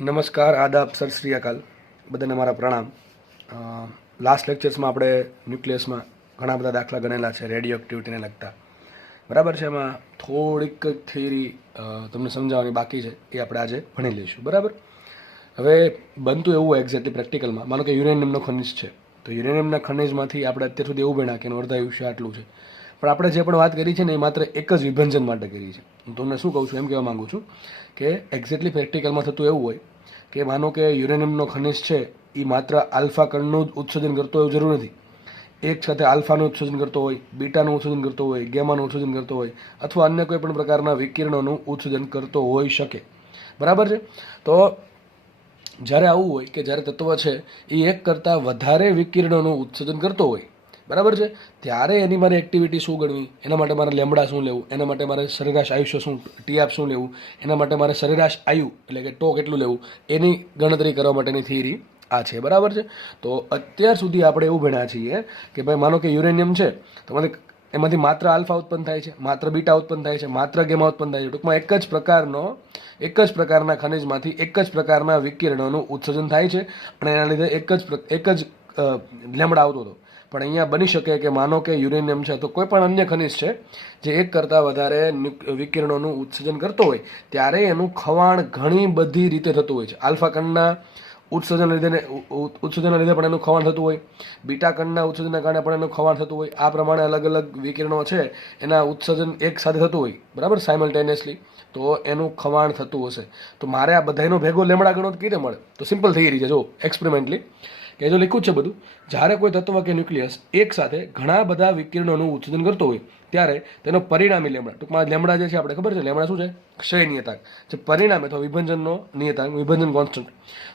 નમસ્કાર, આદાબ, સર શ્રી અકાલ. બધાને મારા પ્રણામ. લાસ્ટ લેક્ચર્સમાં આપણે ન્યુક્લિયસમાં ઘણા બધા દાખલા ગણેલા છે રેડિયો એક્ટિવિટીને લગતા. બરાબર છે. એમાં થોડીક થિયરી તમને સમજાવવાની બાકી છે, એ આપણે આજે ભણી લઈશું. બરાબર. હવે બનતું એવું હોય એક્ઝેક્ટલી પ્રેક્ટિકલમાં, માનો કે યુરેનિયમનો ખનિજ છે, તો યુરેનિયમના ખનિજમાંથી આપણે અત્યાર સુધી એવું ભણ્યા કે એનું અર્ધાયુષ્ય આટલું છે. પણ આપણે જે પણ વાત કરી છે ને એ માત્ર એક જ વિભંજન માટે કરી છે. હું તમને શું કહું છું, એમ કહેવા માગું છું કે એક્ઝેક્ટલી પ્રેક્ટિકલમાં થતું એવું હોય કે માનો કે યુરેનિયમનો ખનિજ છે એ માત્ર આલ્ફા કણનું જ ઉત્સર્જન કરતો એવું જરૂર નથી. એક સાથે આલ્ફાનું ઉત્સર્જન કરતો હોય, બીટાનું ઉત્સર્જન કરતો હોય, ગેમાનું ઉત્સર્જન કરતો હોય, અથવા અન્ય કોઈ પણ પ્રકારના વિકિરણોનું ઉત્સર્જન કરતો હોઈ શકે. બરાબર છે. તો જ્યારે આવું હોય કે જ્યારે તત્વ છે એ એક કરતાં વધારે વિકિરણોનું ઉત્સર્જન કરતો હોય, બરાબર છે, ત્યારે એની મારે એક્ટિવિટી શું ગણવી, એના માટે મારે લેમડા શું લેવું, એના માટે મારે સરેરાશ આયુષ્ય શું, ટીઆપ શું લેવું, એના માટે મારે સરેરાશ આયુ એટલે કે ટો કેટલું લેવું, એની ગણતરી કરવા માટેની થિયરી આ છે. બરાબર છે. તો અત્યાર સુધી આપણે એવું ભણ્યા છીએ કે ભાઈ માનો કે યુરેનિયમ છે તો એમાંથી માત્ર આલ્ફા ઉત્પન્ન થાય છે, માત્ર બીટા ઉત્પન્ન થાય છે, માત્ર ગેમા ઉત્પન્ન થાય છે. ટૂંકમાં એક જ પ્રકારના ખનિજમાંથી એક જ પ્રકારના વિકિરણોનું ઉત્સર્જન થાય છે અને એના લીધે એક જ લેમડા આવતો હતો. પણ અહીંયા બની શકે કે માનો કે યુરેનિયમ છે તો કોઈ પણ અન્ય ખનિજ છે જે એક કરતાં વધારે વિકિરણોનું ઉત્સર્જન કરતો હોય, ત્યારે એનું ખવાણ ઘણી બધી રીતે થતું હોય છે. આલ્ફા કણના ઉત્સર્જનના લીધે પણ એનું ખવાણ થતું હોય, બીટા કણના ઉત્સર્જનના કારણે પણ એનું ખવાણ થતું હોય. આ પ્રમાણે અલગ અલગ વિકિરણો છે એના ઉત્સર્જન એક સાથે થતું હોય, બરાબર, સાયમલ્ટેનિયસલી, તો એનું ખવાણ થતું હશે. તો મારે આ બધાનો ભેગો લેમડા ગણો કઈ રીતે મળે? તો સિમ્પલ થઈ રહી છે, જો એક્સપેરિમેન્ટલી કે જો લખ્યું છે બધું, જ્યારે કોઈ તત્વ કે ન્યુક્લિયસ એક સાથે ઘણા બધા વિકિરણોનું ઉત્સર્જન કરતો હોય ત્યારે તેનો પરિણામી લેમડા, ટૂંકમાં લેમડા જે છે આપણે ખબર છે, લેમડા શું છે? ક્ષય નિયતાંક. જે પરિણામ અથવા વિભંજનનો નિયતાંક, વિભંજન કોન્સ્ટન્ટ,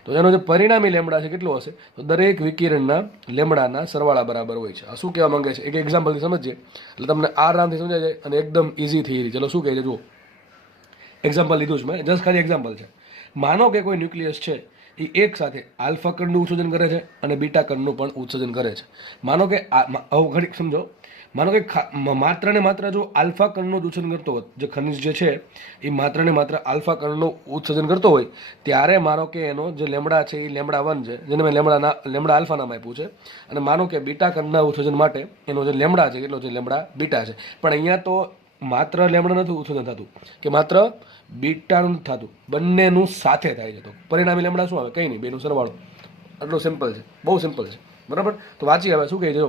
તો એનો જે પરિણામી લેમડા છે કેટલો હશે? તો દરેક વિકિરણના લેમડાના સરવાળા બરાબર હોય છે. આ શું કહેવા માંગે છે એક એક્ઝામ્પલથી સમજીએ એટલે તમને આરામથી સમજાય જાય અને એકદમ ઇઝી થિયરી. ચલો શું કહે છે જુઓ. એક્ઝામ્પલ લીધું છે મેં, જસ્ટ ખાલી એક્ઝામ્પલ છે. માનો કે કોઈ ન્યુક્લિયસ છે એ એક સાથે આલ્ફા કણનું ઉત્સર્જન કરે છે અને બીટા કણનું પણ ઉત્સર્જન કરે છે. માનો કે ઘડીક સમજો, માનો કે માત્ર ને માત્ર જો આલ્ફા કણનું જ ઉત્સર્જન કરતો હોય, જે ખનિજ જે છે એ માત્ર ને માત્ર આલ્ફા કણનું ઉત્સર્જન કરતો હોય, ત્યારે માનો કે એનો જે લેમડા છે એ લેમડા 1 છે, જેને મેં લેમડા આલ્ફા નામ આપ્યું છે. અને માનો કે બીટા કણના ઉત્સર્જન માટે એનો જે લેમડા છે કેટલો છે? લેમડા બીટા છે. પણ અહીંયા તો માત્ર લેમડા નથી ઉત્સર્જન થતું કે માત્ર બીટાનું થતું, બંનેનું સાથે થાય છે. તો પરિણામી લેમડા શું આવે? કંઈ નહીં, બેનું સરવાળો. આટલું સિમ્પલ છે, બહુ સિમ્પલ છે. બરાબર. તો વાંચી હવે શું કહે છે.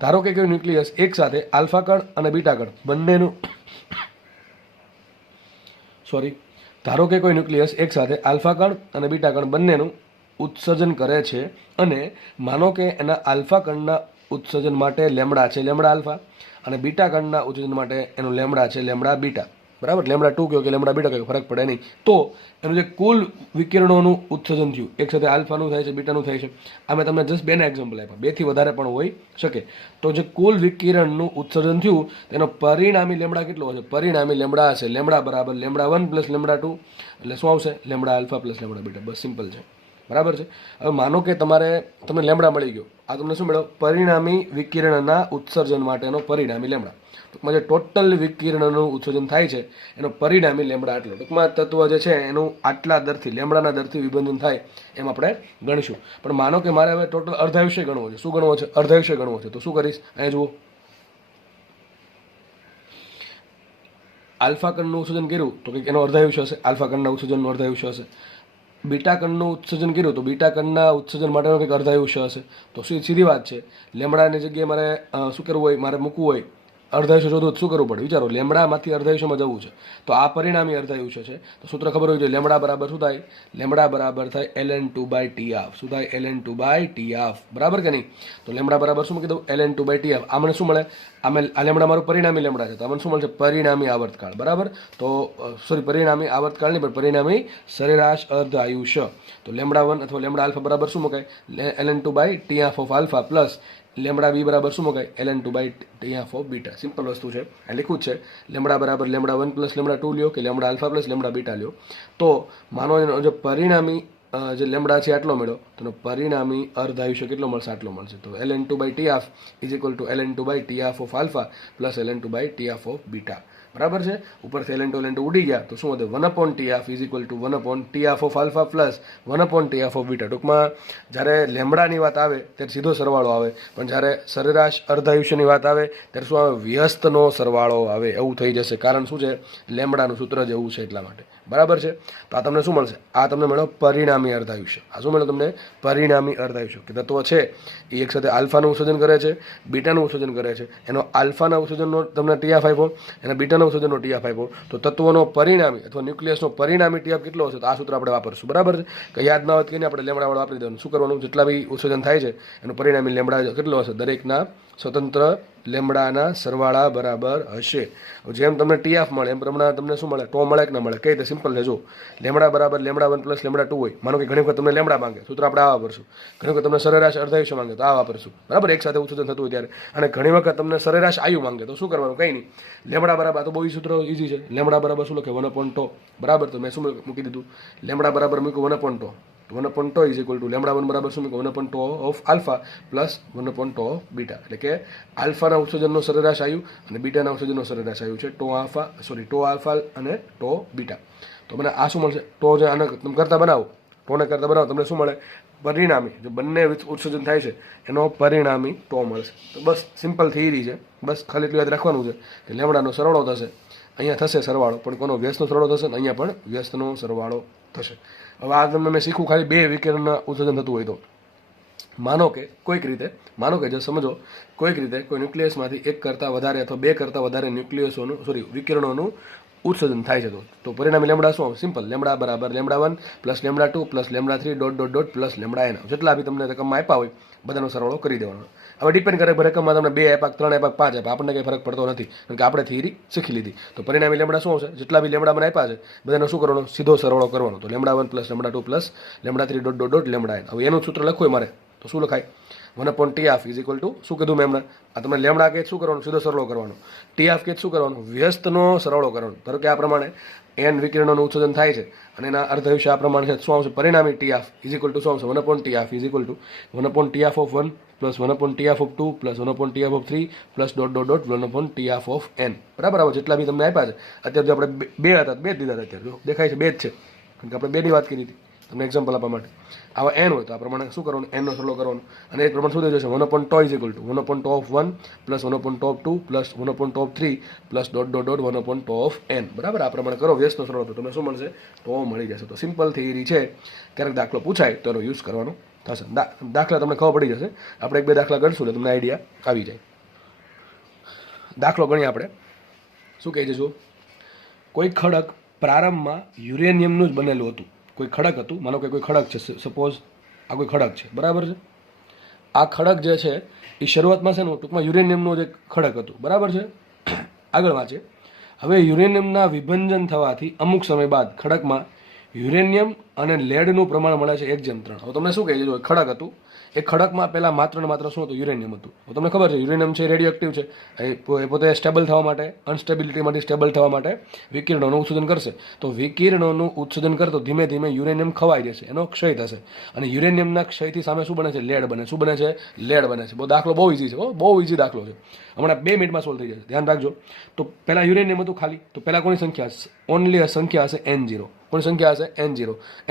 ધારો કે કોઈ ન્યુક્લિયસ એક સાથે આલ્ફા કણ અને બીટા કણ બંનેનું ધારો કે કોઈ ન્યુક્લિયસ એક સાથે આલ્ફા કણ અને બીટા કણ બંનેનું ઉત્સર્જન કરે છે અને માનો કે એના આલ્ફા કણના ઉત્સર્જન માટે લેમડા છે લેમડા આલ્ફા અને બીટા કણના ઉત્સર્જન માટે એનું લેમડા છે લેમડા બીટા. બરાબર. લેમડા 2 કહો કે લેમડા બીટા કહો, ફરક પડે નહીં. તો એનું જે કુલ વિકિરણોનું ઉત્સર્જન થયું, એક સાથે આલ્ફાનું થાય છે, બીટાનું થાય છે. આ મેં તમને જસ્ટ 2ના એક્ઝામ્પલ આપ્યા, 2થી વધારે પણ હોઈ શકે. તો જે કુલ વિકિરણનું ઉત્સર્જન થયું તેનો પરિણામી લેમડા કેટલો હશે? પરિણામી લેમડા હશે લેમડા બરાબર લેમડા 1 પ્લસ લેમડા 2, એટલે શું આવશે? Lambda alpha plus lambda beta. બસ સિમ્પલ છે. બરાબર છે. હવે માનો કે તમને લેમડા મળી ગયો, આ તમને શું મળ્યો? પરિણામી વિકિરણના ઉત્સર્જન માટેનો પરિણામી લેમડા. ટૂંકમાં જે ટોટલ વિકિરણનું ઉત્સર્જન થાય છે એનો પરિણામી લેમડા આટલો. ટૂંકમાં તત્વ જે છે એનું આટલા દરથી, લેમડાના દરથી વિભંજન થાય એમ આપણે ગણીશું. પણ માનો કે મારે હવે ટોટલ અર્ધાયુષ્ય ગણવો છે. શું ગણવો છે? અર્ધાયુષ્ય ગણવો છે. તો શું કરીશ? અહીંયા જુઓ, આલ્ફા કણનું ઉત્સર્જન કર્યું તો કંઈક એનો અર્ધાયુષ્ય હશે, આલ્ફા કણના ઉત્સર્જનનું અર્ધાયુષ્ય હશે. બીટા કણનું ઉત્સર્જન કર્યું તો બીટા કણના ઉત્સર્જન માટેનો કંઈક અર્ધાયુષ્ય હશે. તો સીધી વાત છે, લેમડાની જગ્યાએ મારે શું કરવું હોય? મારે મૂકવું હોય અર્ધાયુષ્ય શોધવું, શું કરવું પડે? વિચારો, લેમડામાંથી અર્ધાયુષ્યમાં જવું છે તો આ પરિણામી અર્ધાયુષ્ય છે. તો સૂત્ર ખબર હોય છે, લેમડા બરાબર શું થાય? લેમડા બરાબર થાય ln2/T1/2. શું થાય? ln2/T1/2. બરાબર કે નહીં? તો લેમડા બરાબર શું મૂકી દઉં? ln2/T1/2. આ મને શું મળે? આ લેમડા મારું પરિણામી લેમડા છે, તો મને શું મળશે? પરિણામી આવર્તકાળ. બરાબર. તો પરિણામી આવર્તકાળ નહીં પણ પરિણામી સરેરાશ અર્ધ આયુષ્ય. તો લેમડા 1 અથવા લેમડા આલ્ફા બરાબર શું મુકાય? ln2/T1/α પ્લસ લેમડા બી બરાબર શું મુકાય? ln2/T1/β. સિમ્પલ વસ્તુ છે, આ લખ્યું જ છે. લેમડા બરાબર લેમડા 1 પ્લસ લેમડા 2 લ્યો કે lambda alpha plus lambda beta લ્યો. તો માનો એનો જે પરિણામી જે લેમડા છે આટલો મળ્યો, તો પરિણામી અર્ધ આયુષ્ય કેટલો મળશે? આટલો મળશે. તો ln2/T1 is equal two ln2/T1/α plus ln2/T1/β. બરાબર છે. ઉપરથી એલ ઉડી ગયા તો શું વધે 1/TF is equal to 1/TF of alpha plus 1/TF of beta. ટૂંકમાં જ્યારે લેમડાની વાત આવે ત્યારે સીધો સરવાળો આવે, પણ જ્યારે સરેરાશ અર્ધાયુષ્યની વાત આવે ત્યારે શું આવે? વ્યસ્તનો સરવાળો આવે. એવું થઈ જશે, કારણ શું છે? લેમડાનું સૂત્ર જેવું છે એટલા માટે. બરાબર છે. તો આ તમને શું મળશે? આ તમને મળ્યો પરિણામી અર્ધાયુષ્ય. આ શું મળ્યું તમને? પરિણામી અર્ધાયુષ્ય. કે તત્વ છે એ એક સાથે આલ્ફાનું ઉત્સર્જન કરે છે, બીટાનું ઉત્સર્જન કરે છે. એનો આલ્ફાના ઉત્સર્જનનો તમને ટીએફ આપ્યો, એના બીટાના ઉત્સર્જનનો ટીએફ આપ્યો. તો તત્વનો પરિણામી અથવા ન્યુક્લિયસનો પરિણામી ટીએફ કેટલો હશે? તો આ સૂત્ર આપણે વાપરશું. બરાબર છે. કે યાદ ના હોય કે આપણે લેમડાવાળો વાપરી દેવાનું. શું કરવાનું? જેટલા બી ઉત્સર્જન થાય છે એનું પરિણામી લેમડા કેટલો હશે? દરેકના સ્વતંત્ર લેમડાના સરવાળા બરાબર હશે. જેમ તમને ટીએફ મળે એમ પ્રમાણે તમને શું મળે? ટો મળે કે ના મળે? કઈ રીતે? સિમ્પલ છે. જો લેમડા બરાબર લેમડા 1 પ્લસ લેમડા 2 હોય. માનો કે ઘણી વખત તમને લેમડા માંગે, સૂત્ર આપણે આ વાપરશું. ઘણી વખત તમને સરેરાશ અર્ધાયુષ્ય માંગે તો આ વાપરશું. બરાબર, એક સાથે ઉત્સર્જન થતું હોય ત્યારે. અને ઘણી વખત તમને સરેરાશ આયુ માંગે તો શું કરવાનું? કંઈ નહીં, લેમડા બરાબર, તો બહુ સૂત્ર ઈઝી છે. લેમડા બરાબર શું લખે? 1/τ. બરાબર, તો મેં શું મૂકી દીધું? લેમડા બરાબર મૂક્યું 1/τ. 1/τ ઇઝ ઇક્વલ ટુ લેમડા 1 બરાબર શું મૂક્યું? 1/τ of alpha plus 1/τ of beta. એટલે કે આલ્ફાના ઉત્સર્જનનો સરેરાશ આયુ અને બીટાના ઉત્સર્જનનો સરેરાશ આયુ છે ટો આલ્ફા અને ટો બીટા. તો મને આ શું મળશે? ટો જે આને તમે કરતા બનાવો, ટોને કરતા બનાવો, તમને શું મળે? પરિણામી. જો બંને ઉત્સર્જન થાય છે એનો પરિણામી ટો મળશે. તો બસ સિમ્પલ થિયરી છે. બસ ખાલી એટલું યાદ રાખવાનું છે કે લેમડાનો સરવાળો થશે, અહીંયા થશે સરવાળો, પણ કોનો? વ્યસ્તનો સરવાળો થશે ને અહીંયા પણ વ્યસ્તનો સરવાળો થશે. હવે આ તમને મેં શીખવું ખાલી બે વિકિરણના ઉત્સર્જન થતું હોય તો. માનો કે કોઈક રીતે, માનો કે જો સમજો કોઈક રીતે કોઈ ન્યુક્લિયસમાંથી એક કરતાં વધારે અથવા બે કરતાં વધારે વિકિરણોનું ઉત્સર્જન થાય છે તો પરિણામી લેમડા શું આવે? સિમ્પલ, લેમડા બરાબર lambda 1 plus lambda 2 plus lambda 3 dot dot dot plus lambda N. જેટલા બી તમને રકમમાં આપ્યા હોય બધાનો સરવાળો કરી દેવાનો. હવે ડિપેન્ડ કરે રકમમાં તમને 2 આપ્યા, 3 આપ્યા, 5 આપ્યા, આપણને કંઈ ફરક પડતો નથી, કારણ કે આપણે થિયરી શીખી લીધી. તો પરિણામી લેમડા શું આવશે? જેટલા બી લેમડા મને આપ્યા છે બધાનો શું કરવાનો? સીધો સરવાળો કરવાનો. તો lambda 1 plus lambda 2 plus lambda 3 dot dot dot lambda N. હવે એનું સૂત્ર લખવું મારે તો શું લખાય? 1/TF ઇઝ ઇક્વલ ટુ શું કીધું મેં હમણાં? આ તમને લેમડા કે શું કરવાનું? સીધો સરવાળો કરવાનો. ટીએફ કે શું કરવાનું? વ્યસ્તનો સરવાળો કરવાનો. ધારો કે આ પ્રમાણે એન વિકિરણોનું ઉત્સર્જન થાય છે અને એના અર્ધાયુષ્ય આ પ્રમાણે છે. શું આવશે? પરિણામી ટીએફ ઇઝ ઇક્વલ ટુ શું આવશે? 1/TF is equal to 1/TF of 1 plus 1/TF of 2 plus 1/TF of 3 plus dot dot dot 1/TF of N. બરાબર. હવે જેટલા બી તમને આપ્યા છે અત્યારે જો આપણે બે હતા, બે જ દીધા હતા. અત્યારે જો દેખાય છે બે જ છે, કારણ કે આપણે બેની વાત કરી હતી તમને એક્ઝામ્પલ આપવા માટે. આવા એન હોય તો આ પ્રમાણે શું કરવાનું? એનનો સરવાળો કરવાનો અને એ પ્રમાણે શું થઈ જશે? 1/τ is equal to 1/τ of 1 plus 1/τ of 2 plus 1/τ of 3 plus dot dot dot 1/τ of N. બરાબર. આ પ્રમાણે કરો વ્યસ્તનો સરવાળો તો તમને શું મળશે? ટો મળી જશે. તો સિમ્પલ થિયરી છે. ક્યારેક દાખલો પૂછાય તો એનો યુઝ કરવાનો થશે. દાખલા તમને ખબર પડી જશે. આપણે એક બે દાખલા ગણશું એટલે તમને આઈડિયા આવી જાય. દાખલો ગણીએ આપણે. શું કહે છે? જો કોઈ ખડક પ્રારંભમાં યુરેનિયમનું જ બનેલું હતું. કોઈ ખડક હતું, માનો કે કોઈ ખડક છે, સપોઝ આ કોઈ ખડક છે. બરાબર છે. આ ખડક જે છે એ શરૂઆતમાં છે ને ટૂંકમાં યુરેનિયમનું જે ખડક હતું. બરાબર છે. આગળ વાંચે. હવે યુરેનિયમના વિભંજન થવાથી અમુક સમય બાદ ખડકમાં યુરેનિયમ અને લેડનું પ્રમાણ મળે છે 1:3. હવે તમને શું કહે છે? જો ખડક હતું એ ખડકમાં પહેલાં માત્ર ને માત્ર શું હતું? યુરેનિયમ હતું. તમને ખબર છે યુરેનિયમ છે રેડિયો એક્ટિવ છે. એ પોતે સ્ટેબલ થવા માટે, અનસ્ટેબિલિટીમાંથી સ્ટેબલ થવા માટે વિકિરણોનું ઉત્સર્જન કરશે. તો વિકિરણોનું ઉત્સર્જન કરતો ધીમે ધીમે યુરેનિયમ ખવાઈ જશે, એનો ક્ષય થશે અને યુરેનિયમના ક્ષયથી સામે શું બને છે? લેડ બને. શું બને છે? લેડ બને છે. દાખલો બહુ ઇઝી છે, બહુ ઇઝી દાખલો છે. હમણાં 2 મિનિટમાં સોલ્વ થઈ જશે. ધ્યાન રાખજો. તો પહેલાં યુરેનિયમ હતું ખાલી, તો પહેલાં કોની સંખ્યા? ઓનલી સંખ્યા હશે N0. કોની સંખ્યા હશે? N0.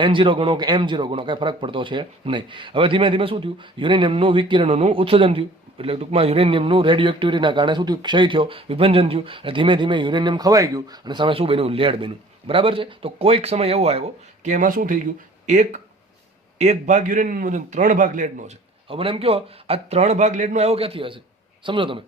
N0 ગણો કે M0 ગણો કાંઈ ફરક પડતો છે નહીં. હવે ધીમે ધીમે શું થયું? યુરેનિયમનું વિકિરણોનું ઉત્સર્જન થયું. એટલે ટૂંકમાં યુરેનિયમનું રેડિયો એક્ટિવિટીના કારણે શું થયું? ક્ષય થયો, વિભંજન થયું અને ધીમે ધીમે યુરેનિયમ ખવાઈ ગયું અને સામે શું બન્યું? લેડ બન્યું. બરાબર છે. તો કોઈક સમય એવો આવ્યો કે એમાં શું થઈ ગયું? એક ભાગ યુરેનિયમનો 3 ભાગ લેડનો છે. હવે મને એમ કહો આ 3 ભાગ લેડનો આવ્યો ક્યાંથી હશે? સમજો તમે.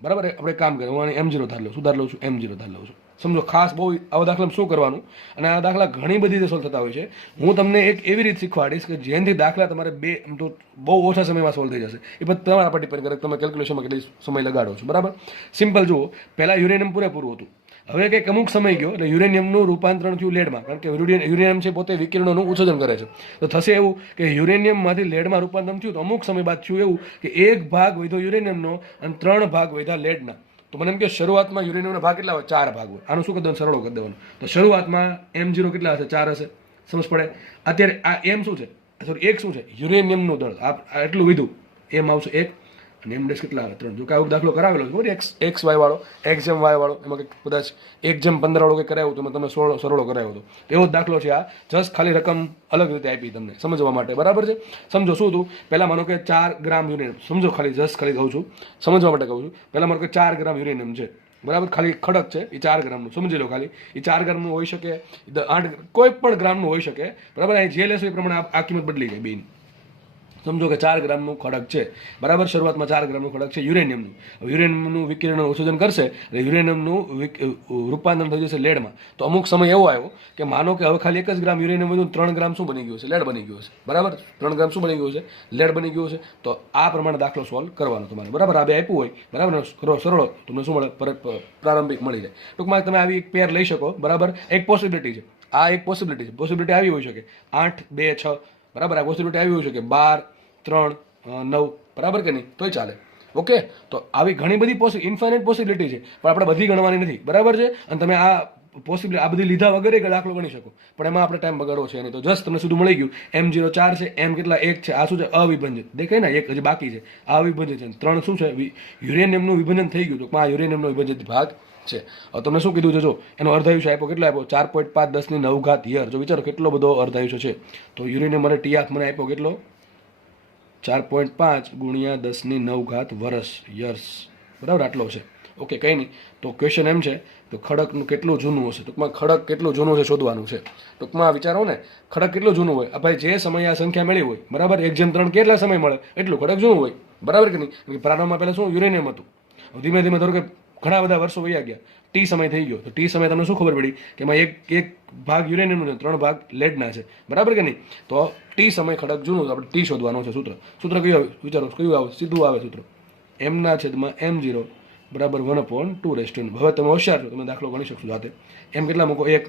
બરાબર. આપણે કામ કરીએ, હું M0 ધાર લઉં છું. શું ધાર લઉં છું? M0 ધાર લઉં છું. સમજો. ખાસ બહુ આવા દાખલામાં શું કરવાનું, અને આ દાખલા ઘણી બધી રીતે સોલ્વ થતા હોય છે. હું તમને એક એવી રીત શીખવાડીશ કે જેનાથી દાખલા તમારે તો બહુ ઓછા સમયમાં સોલ્વ થઈ જશે. એ બધું તમારા પર ડિપેન્ડ કરે તમે કેલ્ક્યુલેશનમાં કેટલી સમય લગાડો છો. બરાબર. સિમ્પલ જુઓ, પહેલાં યુરેનિયમ પૂરેપૂરું હતું. હવે કંઈક અમુક સમય ગયો એટલે યુરેનિયમનું રૂપાંતરણ થયું લેડમાં, કારણ કે યુરેનિયમ છે પોતે વિકિરણોનું ઉત્સર્જન કરે છે. તો થશે એવું કે યુરેનિયમમાંથી લેડમાં રૂપાંતરણ થયું તો અમુક સમય બાદ થયું એવું કે 1 ભાગ વધ્યો યુરેનિયમનો અને 3 ભાગ વધ્યા લેડના. તો મને એમ કે શરૂઆતમાં યુરેનિયમના ભાગ કેટલા હોય? 4 ભાગ હોય. આનું શું કરી દેવાનું? સરળો કરી દેવાનું. તો શરૂઆતમાં M0 કેટલા હશે? 4 હશે. સમજ પડે? અત્યારે આ M શું છે? સોરી 1 શું છે? યુરેનિયમનું દળ. આ એટલું વિધું એમ આવશે 1 અને એમ ડેશ કેટલા આવે 3. જો કે આવો દાખલો કરાવેલો છે બરાબર, એક્સ વાય વાળો, એક્સ જેમ વાય વાળો, એમાં કંઈક કદાચ 1/15 વાળો કંઈક કરાવ્યું તો એમાં તમે સરળો કરાવ્યો હતો. એવો જ દાખલો છે આ, જસ્ટ ખાલી રકમ અલગ રીતે આપી તમને સમજવા માટે, બરાબર છે. સમજો શું હતું, પહેલાં માનો કે 4 ગ્રામ યુરેનિયમ, સમજો ખાલી જસ્ટ ખાલી કહું છું, સમજવા માટે કહું છું. પહેલાં માનો કે 4 ગ્રામ યુરેનિયમ છે, બરાબર, ખાલી ખડક છે એ 4 ગ્રામનું, સમજી લો ખાલી એ 4 ગ્રામનું હોઈ શકે, 8 કોઈ પણ ગ્રામનું હોઈ શકે, બરાબર. અહીં જે લેશો એ પ્રમાણે આ કિંમત બદલી જાય બેની. સમજો કે 4 ગ્રામનું ખડક છે, બરાબર, શરૂઆતમાં 4 ગ્રામનું ખડક છે યુરેનિયમનું. યુરેનિયમનું વિકિરણ ઉત્સર્જન કરશે એટલે યુરેનિયમનું રૂપાંતરણ થઈ જશે લેડમાં. તો અમુક સમય એવો આવ્યો કે માનો કે હવે ખાલી 1 જ ગ્રામ યુરેનિયમ વધુ 3 ગ્રામ શું બની ગયું છે, લેડ બની ગયું છે, બરાબર. 3 ગ્રામ શું બની ગયું છે, લેડ બની ગયું છે. તો આ પ્રમાણે દાખલો સોલ્વ કરવાનો તમારે, બરાબર. આ બે આપ્યું હોય, બરાબર, સરળ તમને શું મળે, પ્રારંભિક મળી જાય. ટૂંકમાં તમે આવી એક પેર લઈ શકો, બરાબર. એક પોસિબિલિટી છે, આ એક પોસિબિલિટી છે. પોસિબિલિટી આવી હોઈ શકે 8, 2, 6, બરાબર. આ પોસિબિલિટી આવી હોય છે કે 12, 3, 9, બરાબર કે નહીં, તોય ચાલે. ઓકે, તો આવી ઘણી બધી ઇન્ફાઇનાઇટ પોસિબિલિટી છે, પણ આપણે બધી ગણવાની નથી, બરાબર છે. અને તમે આ પોસિબિલિટી આ બધી લીધા વગર એક દાખલો ગણી શકો, પણ એમાં આપણે ટાઈમ બગાડવો છે નહીં. તો જસ્ટ તમને સીધું મળી ગયું, M0 4 છે, M કેટલા 1 છે, આ શું છે, અવિભાજિત દેખાય ને, 1 હજી બાકી છે, આ અવિભાજિત છે, 3 શું છે, યુરેનિયમનું વિભાજન થઈ ગયું. તો આ યુરેનિયમનો વિભાજિત ભાગ છે. હવે તમને શું કીધું છે, જો એનો અર્ધાયુષ્ય આપ્યો, કેટલો આપ્યો, 4.5 10⁹ યર. જો વિચારો કેટલો બધો અર્ધાયુષ્ય છે. તો યુરેનિયમ મને TF મને આપ્યો કેટલો, 4.5 × 10⁹ વર્ષ, યર્સ, બરાબર, આટલો છે. ઓકે, કંઈ નહીં. તો ક્વેશ્ચન એમ છે તો ખડકનું કેટલું જૂનું હશે, ટૂંકમાં ખડક કેટલું જૂનું છે શોધવાનું છે. ટૂંકમાં વિચારો ને, ખડક કેટલું જૂનું હોય, આ ભાઈ જે સમયે આ સંખ્યા મળી હોય, બરાબર, 1/3 કેટલા સમય મળે એટલું ખડક જૂનું હોય, બરાબર કે નહીં. પ્રારંભમાં પહેલાં શું યુરેનિયમ હતું, ધીમે ધીમે ધારો કે ઘણા બધા વર્ષો વયા ગયા, ટી સમય થઈ ગયો. તો ટી સમય તમને શું ખબર પડી કે એમાં એક ભાગ યુરેનિયમનો છે, 3 ભાગ લેડના છે, બરાબર કે નહીં. તો ટી સમય ખડક જૂનું, આપણે ટી શોધવાનું છે. સૂત્ર કયું આવે, વિચારો કયું આવે, સીધું આવે સૂત્ર, M/M0 બરાબર 1/2. હવે તમે હોશિયાર છો, તમે દાખલો ગણી શકશો જાતે. M કેટલા મૂકો, 1,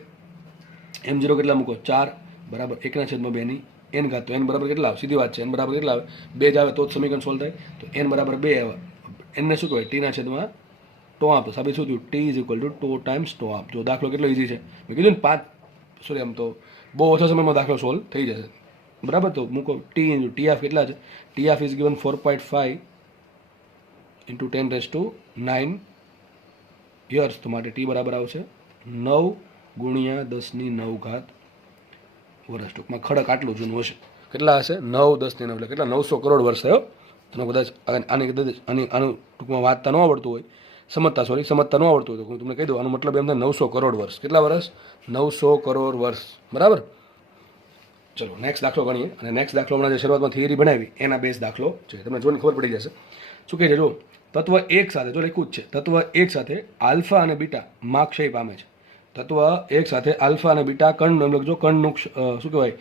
M0 કેટલા મૂકો, 4, બરાબર, 1/2 ની n ઘાત. તો n બરાબર કેટલા આવે, સીધી વાત છે, n બરાબર કેટલા આવે, 2 જ આવે તો જ સમીકરણ સોલ્વ થાય. તો n બરાબર 2 આવે, n ને શું કહેવાય, t/2 તો સાબિત શું થયું, t = 2 ટાઈમ્સ ટોપ. જો દાખલો કેટલો ઈઝી છે, મેં કીધું ને 5 સોરી આમ તો બહુ ઓછા સમયમાં દાખલો સોલ્વ થઈ જશે, બરાબર. તો મૂકો t × TF કેટલા છે, TF ઇઝ ગિવન 4.5 × 10⁹ યર્સ. તો માટે t બરાબર આવશે 9 × 10⁹ વર્ષ. ટૂંકમાં ખડક આટલું જૂનું હશે, કેટલા હશે, 9 10⁹ એટલે કેટલા, 900 કરોડ વર્ષ થયો. તમને કદાચ આનું ટૂંકમાં વાંચતા ન આવડતું હોય, સમજતા ન આવડતું હોય તો હું તમને કહી દઉં, આનો મતલબ એમ થાય 900 કરોડ વર્ષ. કેટલા વર્ષ, 900 કરોડ વર્ષ, બરાબર. ચલો નેક્સ્ટ દાખલો ગણીએ. અને નેક્સ્ટ દાખલો હમણાં જે શરૂઆતમાં થિયરી બનાવી એના બેઝ દાખલો છે, તમને જોઈને ખબર પડી જશે. શું કહે છે, જો તત્વ એક સાથે, જો લખ્યું જ છે, તત્વ એક સાથે આલ્ફા અને બીટા માં ક્ષય પામે છે. તત્વ એક સાથે આલ્ફા અને બીટા કણનું, એમ લખજો, કણનું શું કહેવાય,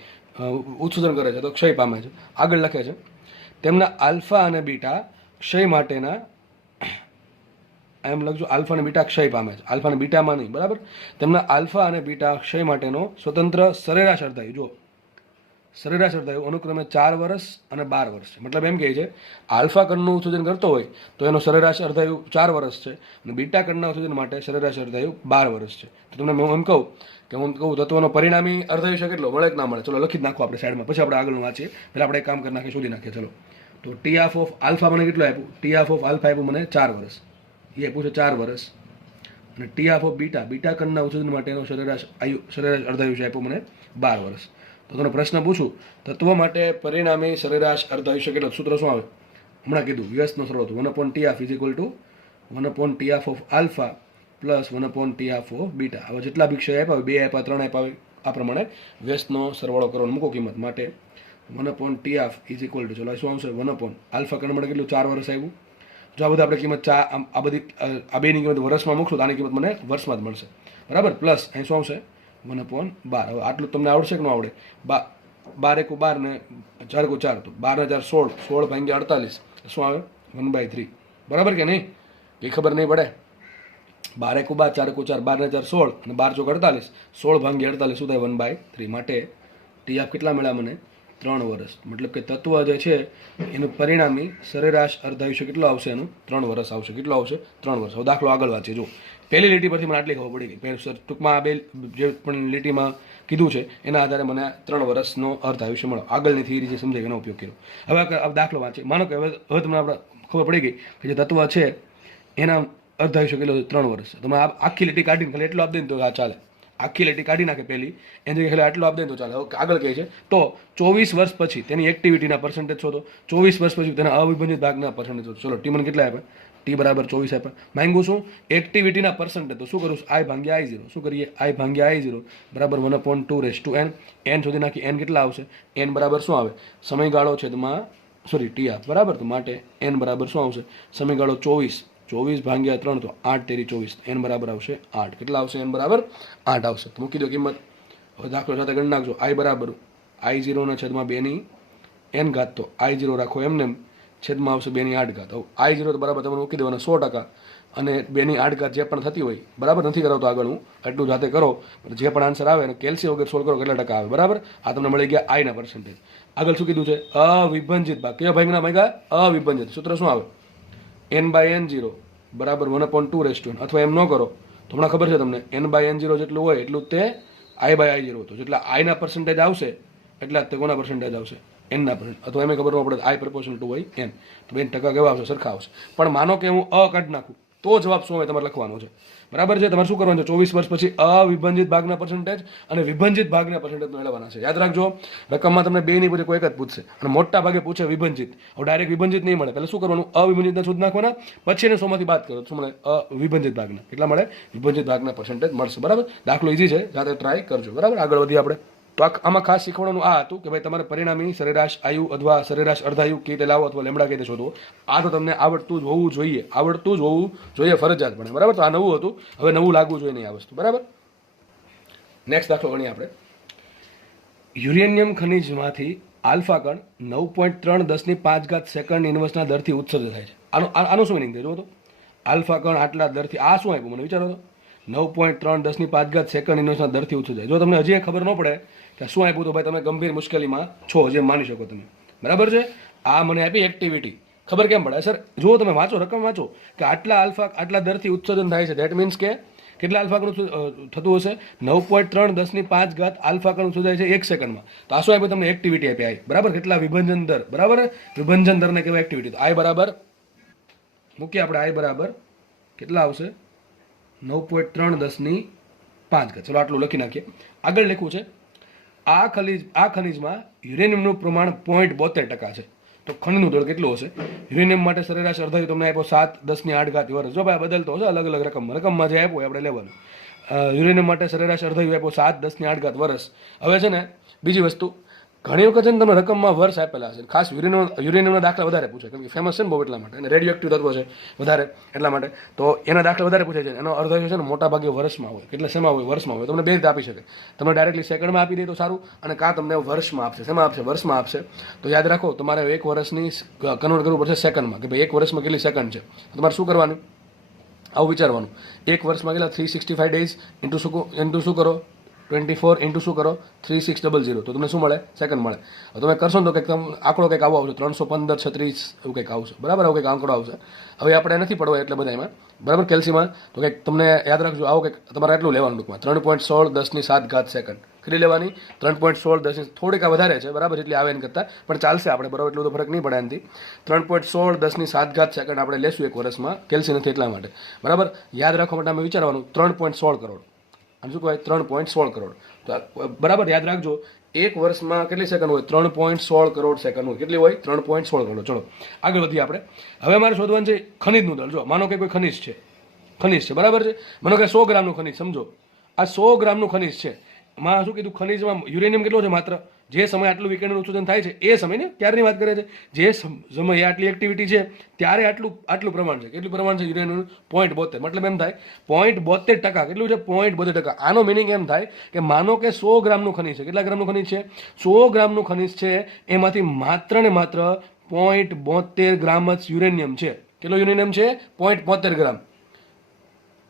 ઉત્સર્જન કરે છે, તો ક્ષય પામે છે. આગળ લખે છે, તેમના આલ્ફા અને બીટા ક્ષય માટેના, એમ લખજો, આલ્ફા અને બીટા ક્ષય પામે છે, આલ્ફા અને બીટામાં નહીં, બરાબર. તેમના આલ્ફા અને બીટા ક્ષય માટેનો સ્વતંત્ર સરેરાશ અર્ધાયુ, જો સરેરાશ અર્ધાયુ અનુક્રમે 4 વર્ષ અને 12 વર્ષ છે. મતલબ એમ કહે છે, આલ્ફા કણનું ઉત્સર્જન કરતો હોય તો એનો સરેરાશ અર્ધાયુ 4 વર્ષ છે, અને બીટા કણના ઉત્સર્જન માટે સરેરાશ અર્ધાયુ 12 વર્ષ છે. તો તમને હું એમ કહું કે તત્વનો પરિણામી અર્ધાયુષ્ય કેટલો મળે કે ના મળે, ચલો લખી જ નાખો આપણે સાઈડમાં, પછી આપણે આગળનું વાંચીએ. પહેલાં આપણે એક કામ કરી નાખીએ, શોધી નાખીએ. ચલો, તો TF ઓફ આલ્ફા મને કેટલું આપ્યું, TF ઓફ આલ્ફા આપ્યું મને 4 વર્ષ, એ આપ્યું છે 4 વર્ષ. અને TF ઓફ બીટા કણના ઉત્સર્જન માટેનો સરેરાશ અર્ધાયુષ્ય આપ્યું મને 12 વર્ષ. તો તમને પ્રશ્ન પૂછું, તત્વ માટે પરિણામી સરેરાશ અર્ધાયુષ્ય કેટલો, સૂત્ર શું આવે, હમણાં કીધું, વ્યસ્તનો સરળ હતું, 1/TF = 1/TF of alpha plus 1/TF of beta. હવે જેટલા બી ક્ષય આપ્યા હોય, 2 આપ્યા, 3 આપ્યા, આ પ્રમાણે વ્યસ્તનો સરવાળો કરવાનો, મૂકો કિંમત. માટે 1/TF = ચલો શું આવશે, 1/ આલ્ફા કણ માટે કેટલું, 4 વર્ષ આવ્યું. જો આ બધા આપણે કિંમત આ બધી આ બેની કિંમત વર્ષમાં મૂકશું તો આની કિંમત મને વર્ષમાં જ મળશે, બરાબર. પ્લસ અહીં શું આવશે, 1/12. હવે આટલું તમને આવડશે કે ન આવડે, 12 × 12 ને 4 × 4, તો 12,016, 16 / 48 શું આવે, 1/3, બરાબર કે નહીં, કંઈ ખબર નહીં પડે. 12 × 12, 4 × 4, 12,016 અને 12 × 48, 16 / 48 શું થાય, 1/3. માટે TF કેટલા મળ્યા મને, 3 વર્ષ. મતલબ કે તત્વ જે છે એનું પરિણામી સરેરાશ અર્ધાયુષ્ય કેટલો આવશે, એનું 3 વર્ષ આવશે. કેટલો આવશે, 3 વર્ષ. હવે દાખલો આગળ વાંચીએ. જો પહેલી લીટી પરથી મને આટલી ખબર પડી ગઈ. ટૂંકમાં આ બે જે પણ લીટીમાં કીધું છે એના આધારે મને 3 વર્ષનો અર્ધ આયુષ્ય મળ્યો. આગળની થિયરી જે સમજાય એનો ઉપયોગ કર્યો. હવે આ દાખલો વાંચીએ. માનો કે હવે તમને આપણે ખબર પડી ગઈ કે જે તત્વ છે એના અર્ધ આયુષ્ય કેટલું 3 વર્ષ. તમે આખી લીટી કાઢીને ખાલી એટલું આપી દે તો આ ચાલે. આખી લીટી કાઢી નાખે પહેલી એની જગ્યાએ ખાલી આટલું આપી દે તો ચાલે. હવે આગળ કહે છે તો 24 વર્ષ પછી તેની એક્ટિવિટીના પર્સન્ટેજ શોધો. 24 વર્ષ પછી તેના અવિભાજિત ભાગના પર્સન્ટેજ શોધો. ચલો ટી મને કેટલા આપ્યા? ટી બરાબર 24 આપ્યા. માંગુ છું એક્ટિવિટીના પર્સન્ટેજ. તો શું કરું? આઈ ભાગ્યા આઈ 0. શું કરીએ? આઈ ભાગ્યા આઈ 0 બરાબર 1/2 n શોધી નાખી. n કેટલા આવશે? n બરાબર શું આવે? સમયગાળો છેદમાં સોરી ટી આપ બરાબર. તો માટે n બરાબર શું આવશે? સમયગાળો 24 ભાગ્યા 3 તો 8 તેરી 24. n બરાબર આવશે 8. કેટલા આવશે? n બરાબર 8 આવશે. તો મૂકી દો કિંમત. હવે દાખલો સાથે ગણી નાખજો. i બરાબર i0 ના છેદમાં 2 ની n ઘાત. તો i0 રાખો એમને છેદમાં આવશે 2 ની 8 ઘાત. હવે i0 તો બરાબર તમે મૂકી દેવાના 100%. અને 2 ની 8 ઘાત જે પણ થતી હોય બરાબર નથી કરાવતો આગળ હું એટલું જાતે કરો. જે પણ આન્સર આવે એને કેલ્સી વગર સોલ્વ કરો કેટલા ટકા આવે બરાબર. આ તમને મળી ગયા આઈના પર્સન્ટેજ. આગળ શું કીધું છે? અવિભાજિત ભાગ. કયા ભાગના ભાગ્યા? અવિભાજિત. સૂત્ર શું આવે? n/n0 બરાબર 1/2 અથવા એમ ન કરો તો હમણાં ખબર છે તમને n/n0 જેટલું હોય એટલું તે i/i0 હતું. જેટલા આઈના પર્સન્ટેજ આવશે એટલા તે કોના પર્સન્ટેજ આવશે? એનના પર્સન્ટેજ. અથવા એમ ખબર ન પડે આઈ પ્રપોર્શનલ ટુ હોય એન. તો 2 ટકા કેવા આવશે? સરખા આવશે. પણ માનો કે હું કાઢી નાખું તો જવાબ શું હોય તમારે લખવાનો છે બરાબર છે. તમારે શું કરવાનું છે? 24 વર્ષ પછી અવિભાજિત ભાગના પર્સન્ટેજ અને વિભાજિત ભાગના પર્સન્ટેજ મેળવવાના છે. યાદ રાખજો રકમમાં તમને બે ની પૂછે કોઈ એક જ પૂછશે અને મોટા ભાગે પૂછે વિભાજિત. હવે ડાયરેક્ટ વિભાજિત નહીં મળે. પહેલા શું કરવાનું? અવિભાજિતના શોધ નાખવાના પછી એને 100 માંથી બાદ કરો. શું મળે? અવિભાજિત ભાગના. કેટલા મળે? વિભાજિત ભાગના પર્સન્ટેજ મળશે બરાબર. દાખલો ઈઝી છે, જાતે ટ્રાય કરજો બરાબર. આગળ વધીએ આપણે. તો આમાં ખાસ શીખવાનું આ હતું કે ભાઈ તમારે પરિણામી સરેરાશ આયુ અથવા સરેરાશ અર્ધાયુ કઈ રીતે લાવો અથવા લેમડા કઈ રીતે શોધવો. આ તો તમને આવડતું જ હોવું જોઈએ ફરજિયાત પણ બરાબર. તો આ નવું હતું, હવે નવું લાગવું જોઈએ નહીં આ વસ્તુ બરાબર. નેક્સ્ટ દાખલો ગણીએ આપણે. યુરેનિયમ ખનિજમાંથી આલ્ફા કણ 9.3 સેકન્ડ ઇન્વર્સના દરથી ઉત્સર્જિત થાય છે. આનું શું મિનિંગ છે? જો તો આલ્ફા કણ આટલા દરથી આ શું આપ્યું મને વિચારો તો 9.3 સેકન્ડ ઇન્વર્સના દરથી ઉત્સર્જિત થાય. જો તમને હજી ખબર ન પડે કે શું આપ્યું તો ભાઈ તમે ગંભીર મુશ્કેલીમાં છો જેમ માની શકો તમે બરાબર છે. આ મને આપી એક્ટિવિટી. ખબર કેમ પડે સર? જો તમે વાંચો રકમ વાંચો કે આટલા આલ્ફા આટલા દરથી ઉત્સર્જન થાય છે. ધેટ મીન્સ કે કેટલા આલ્ફા કણ થતું હશે? 9.3 આલ્ફા કણ શોધાય છે 1 સેકન્ડમાં. તો આ શું આપ્યું તમને? એક્ટિવિટી આપી આઈ બરાબર. કેટલા? વિભંજન દર બરાબર. વિભંજન દરને કહેવાય એક્ટિવિટી. તો આઈ બરાબર મૂકીએ આપણે. આઈ બરાબર કેટલા આવશે? 9.3 ચલો આટલું લખી નાખીએ. આગળ લખ્યું છે આ ખનિજમાં યુરેનિયમનું પ્રમાણ 0.72% છે. તો ખંડનું દળ કેટલું હશે? યુરેનિયમ માટે સરેરાશ અર્ધાયુ તમને આપ્યો 7/10 વર્ષ. જો ભાઈ બદલતો હશે અલગ અલગ રકમમાં જે આપ્યો આપણે લેવાનું. યુરેનિયમ માટે સરેરાશ અર્ધાયુ આપ્યો 7/10 વર્ષ. હવે છે ને બીજી વસ્તુ ઘણી વખત છે ને તમે રકમમાં વર્ષ આપેલા હશે. ખાસ યુરેનિયમના દાખલા વધારે પૂછે કેમ કે ફેમસ છે ને બહુ એટલા માટે. અને રેડિયો એક્ટિવ તત્વ છે વધારે એટલા માટે. તો એના દાખલા વધારે પૂછે છે. એનો અર્ધાયુ છે ને મોટા ભાગે વર્ષમાં હોય. એટલે શેમાં હોય? વર્ષમાં હોય. તમને બે રીતે આપી શકે. તમને ડાયરેક્ટલી સેકન્ડમાં આપી દે તો સારું અને કાં તમને વર્ષમાં આપશે. શેમાં આપશે? વર્ષમાં આપશે. તો યાદ રાખો તમારે 1 વર્ષની કન્વર્ટ કરવું પડશે સેકન્ડમાં કે ભાઈ 1 વર્ષમાં કેટલી સેકન્ડ છે. તમારે શું કરવાનું? આવું વિચારવાનું 1 વર્ષમાં કેટલા 365 ડેઝ ઇન્ટુ શું કરો 24 ઇન્ટુ શું કરો 3600. તો તમને શું મળે? સેકન્ડ મળે. હવે તમે કરશો ને તો કંઈક આંકડો કંઈક આવો આવશે 315 36 એવું કંઈક આવશે બરાબર. આવું કંઈક આંકડો આવશે. હવે આપણે નથી પડવા એટલે બધા એમાં બરાબર કેલ્સીમાં. તો કંઈક તમને યાદ રાખજો આવું કંઈક તમારે એટલું લેવાનું ટૂંકમાં 3.16 સેકન્ડ કેટલી લેવાની? 3.16 થોડીક વધારે છે બરાબર એટલી આવે એની કરતાં પણ ચાલશે આપણે બરાબર. એટલું તો ફરક નહીં પડે એનાથી. 3.16 સેકન્ડ આપણે લેશું 1 વર્ષમાં. કેલ્સી નથી એટલા માટે બરાબર. યાદ રાખવા માટે અમે વિચારવાનું 3.16 કરોડ. આમ શું કહેવાય? 3.16 કરોડ. તો બરાબર યાદ રાખજો 1 વર્ષમાં કેટલી સેકન્ડ હોય? 3.16 કરોડ સેકન્ડ હોય. કેટલી હોય? 3.16 કરોડ. ચલો આગળ વધીએ આપણે. હવે મારે શોધવાનું છે ખનિજનું દળ. જો માનો કે કોઈ ખનિજ છે બરાબર છે. માનો કે 100 ગ્રામનું ખનિજ સમજો. આ 100 ગ્રામનું ખનિજ છે. માં શું કીધું? ખનિજમાં યુરેનિયમ કેટલો છે? માત્ર જે સમય આટલું વિકિરણનું ઉત્સર્જન થાય છે એ સમયને ક્યારની વાત કરે છે? જે સમયે આટલી એક્ટિવિટી છે ત્યારે આટલું પ્રમાણ છે. કેટલું પ્રમાણ છે યુરેનિયમનું? 0.72. મતલબ એમ થાય 0.72%. કેટલું છે? 0.72%. આનો મિનિંગ એમ થાય કે માનો કે 100 ગ્રામનું ખનિજ છે. કેટલા ગ્રામનું ખનિજ છે? 100 ગ્રામનું ખનિજ છે. એમાંથી માત્ર ને માત્ર 0.72 ગ્રામ જ યુરેનિયમ છે. કેટલો યુરેનિયમ છે? 0.72 ગ્રામ.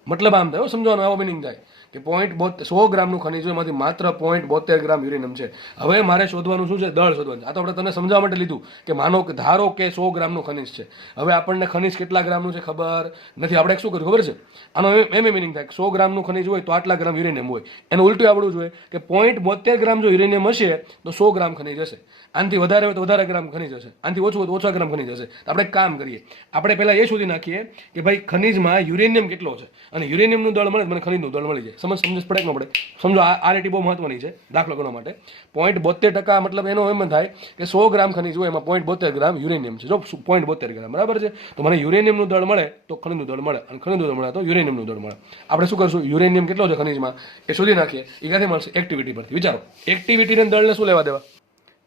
મતલબ આમ થાય સમજવાનું આવો મિનિંગ થાય કે 100 ગ્રામનું ખનિજ હોય એમાંથી માત્ર 0.72 ગ્રામ યુરેનિયમ છે. હવે મારે શોધવાનું શું છે? દળ શોધવાનું છે. આ તો આપણે તને સમજાવવા માટે લીધું કે માનો કે ધારો કે 100 ગ્રામનું ખનિજ છે. હવે આપણને ખનિજ કેટલા ગ્રામનું છે ખબર નથી. આપણે શું કર્યું ખબર છે? આનો એમ મિનિંગ થાય કે 100 ગ્રામનું ખનિજ હોય તો આટલા ગ્રામ યુરેનિયમ હોય. એનું ઉલટું આવડવું જોઈએ કે 0.72 ગ્રામ જો યુરેનિયમ હશે તો 100 ગ્રામ ખનિજ હશે. આનાથી વધારે હોય તો વધારે ગ્રામ ખનિજ હશે, આનાથી ઓછું હોય તો ઓછા ગ્રામ ખનિજ હશે. તો આપણે એક કામ કરીએ, આપણે પહેલા એ શોધી નાખીએ કે ભાઈ ખનિજમાં યુરેનિયમ કેટલો છે, અને યુરેનિયમનું દળ મળે મને ખનિજનું દળ મળી જાય. સમજ પડે કે ન પડે? સમજો આ રેટી બહુ મહત્વની છે દાખલો ગણવા માટે. 0.72% મતલબ એનો એમ થાય કે 100 ગ્રામ ખનિજ હોય એમાં 0.72 ગ્રામ યુરેનિયમ છે. જો 0.72 ગ્રામ બરાબર છે, તો મને યુરેનિયમનું દળ મળે તો ખનિજનું દળ મળે, અને ખનિજનું દળ મળે તો યુરેનિયમનું દળ મળે. આપણે શું કરશું? યુરેનિયમ કેટલો છે ખનિજમાં એ શોધી નાખીએ. એ ક્યાંથી મળશે? એક્ટિવિટી પરથી. વિચારો, એક્ટિવિટીને દળને શું લેવા દેવા?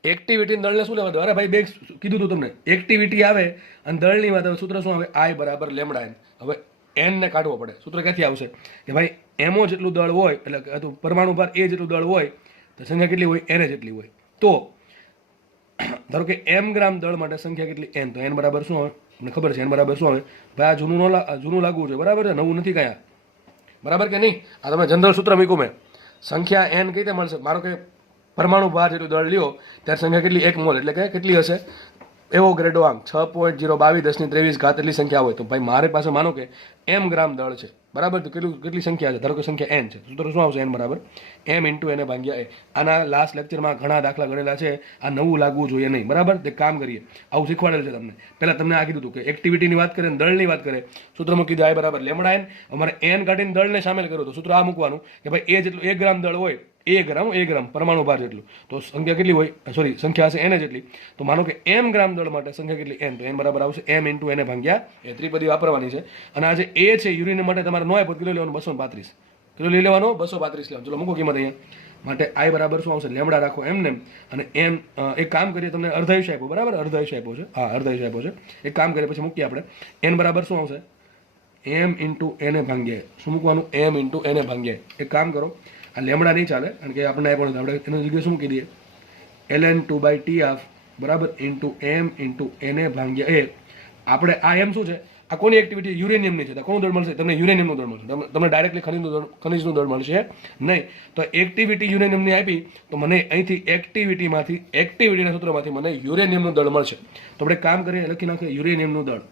એક્ટિવિટી દળને શું લેવા દેવા? અરે ભાઈ બે કીધું હતું તમને, એક્ટિવિટી આવે અને દળની વાત આવે. સૂત્ર શું આવે? I બરાબર લેમડા n. હવે n ને કાઢવો પડે. સૂત્ર ક્યાંથી આવશે કે ભાઈ એમઓ જેટલું દળ હોય, એટલે પરમાણુ ભાર એ જેટલું દળ હોય તો સંખ્યા કેટલી હોય? n જેટલી હોય. તો ધારો કે m ગ્રામ દળ માટે સંખ્યા કેટલી? n. તો n બરાબર શું આવે? મને ખબર છે n બરાબર શું આવે. ભાઈ આ જૂનું લાગવું છે બરાબર છે, નવું નથી કયા, બરાબર કે નહીં? આ તમે જનરલ સૂત્ર મૂક્યું મેં. સંખ્યા n કઈ રીતે મળશે? મારો કે પરમાણુ ભાર જેટલું દળ લ્યો ત્યારે સંખ્યા કેટલી? 1 મોલ. એટલે કે કેટલી હશે? એવો ગ્રેડો આમ 6.022 10 ની 23 ઘાત એટલી સંખ્યા હોય તો ભાઈ મારી પાસે માનો કે m ગ્રામ દળ છે બરાબર. તો કેટલી સંખ્યા છે? ધારો કે સંખ્યા n છે. સૂત્ર શું આવશે? n બરાબર m ઇન્ટુ n ભાગ્યા a. આના લાસ્ટ લેક્ચરમાં ઘણા દાખલા ગણેલા છે, આ નવું લાગવું જોઈએ નહીં બરાબર. તે કામ કરીએ, આવું શીખવાડેલું છે તમને. પહેલા તમને આ કીધું હતું કે એક્ટિવિટીની વાત કરે, દળની વાત કરે, સૂત્રમાં કીધું I બરાબર લેમડા n. અમારે n કાઢીને દળને સામેલ કર્યો તો સૂત્ર આ મૂકવાનું કે ભાઈ એ જેટલું 1 ગ્રામ દળ હોય, 1 ગ્રામ પરમાણુ ભાર જેટલું, તો સંખ્યા કેટલી હોય? સોરી, સંખ્યા હશે n જેટલી. તો માનો કે m ગ્રામ દળ માટે સંખ્યા કેટલી? n. તો n બરાબર આવશે m ઇન્ટુ n ભાગ્યા એ. ત્રિપદી વાપરવાની છે. અને આ જે a છે યુરેનિયમ માટે તમારે નો આપ્યો, કિલો લેવાનો 235 કિલો લઈ લેવાનો, 235 લેવાનો. ચલો મૂકો કિંમત અહીંયા માટે I બરાબર શું આવશે? લેમડા રાખો એમને. અને m એક કામ કરીએ, તમને અર્ધાયુષ્ય આપ્યો બરાબર, અર્ધાયુષ્ય આપ્યો છે. હા, અર્ધાયુષ્ય આપ્યો છે. એક કામ કરીએ પછી મૂકીએ આપણે. n બરાબર શું આવશે? m ઇન્ટુ n ભાગ્યા. શું મૂકવાનું? m ઇન્ટુ n ભાગ્યા. એક કામ કરો, આ લેમડા નહીં ચાલે કારણ કે આપણે આપ્યો આપણે એની જગ્યાએ શું મૂકી દઈએ? ln2/t બરાબર ઇન્ટુ m ઇન્ટુ n ભાગ્યા a. આપણે આ m શું છે? આ કોની એક્ટિવિટી? યુરેનિયમની છે. તો કોનું દળ મળશે? તમને યુરેનિયમનું દળ મળશે. તમને ડાયરેક્ટલી ખનિજનું દળ મળશે નહીં. તો એક્ટિવિટી યુરેનિયમની આપી તો મને અહીંથી એક્ટિવિટીના સૂત્રમાંથી મને યુરેનિયમનું દળ મળશે. તો આપણે કામ કરીએ, લખી નાખીએ યુરેનિયમનું દળ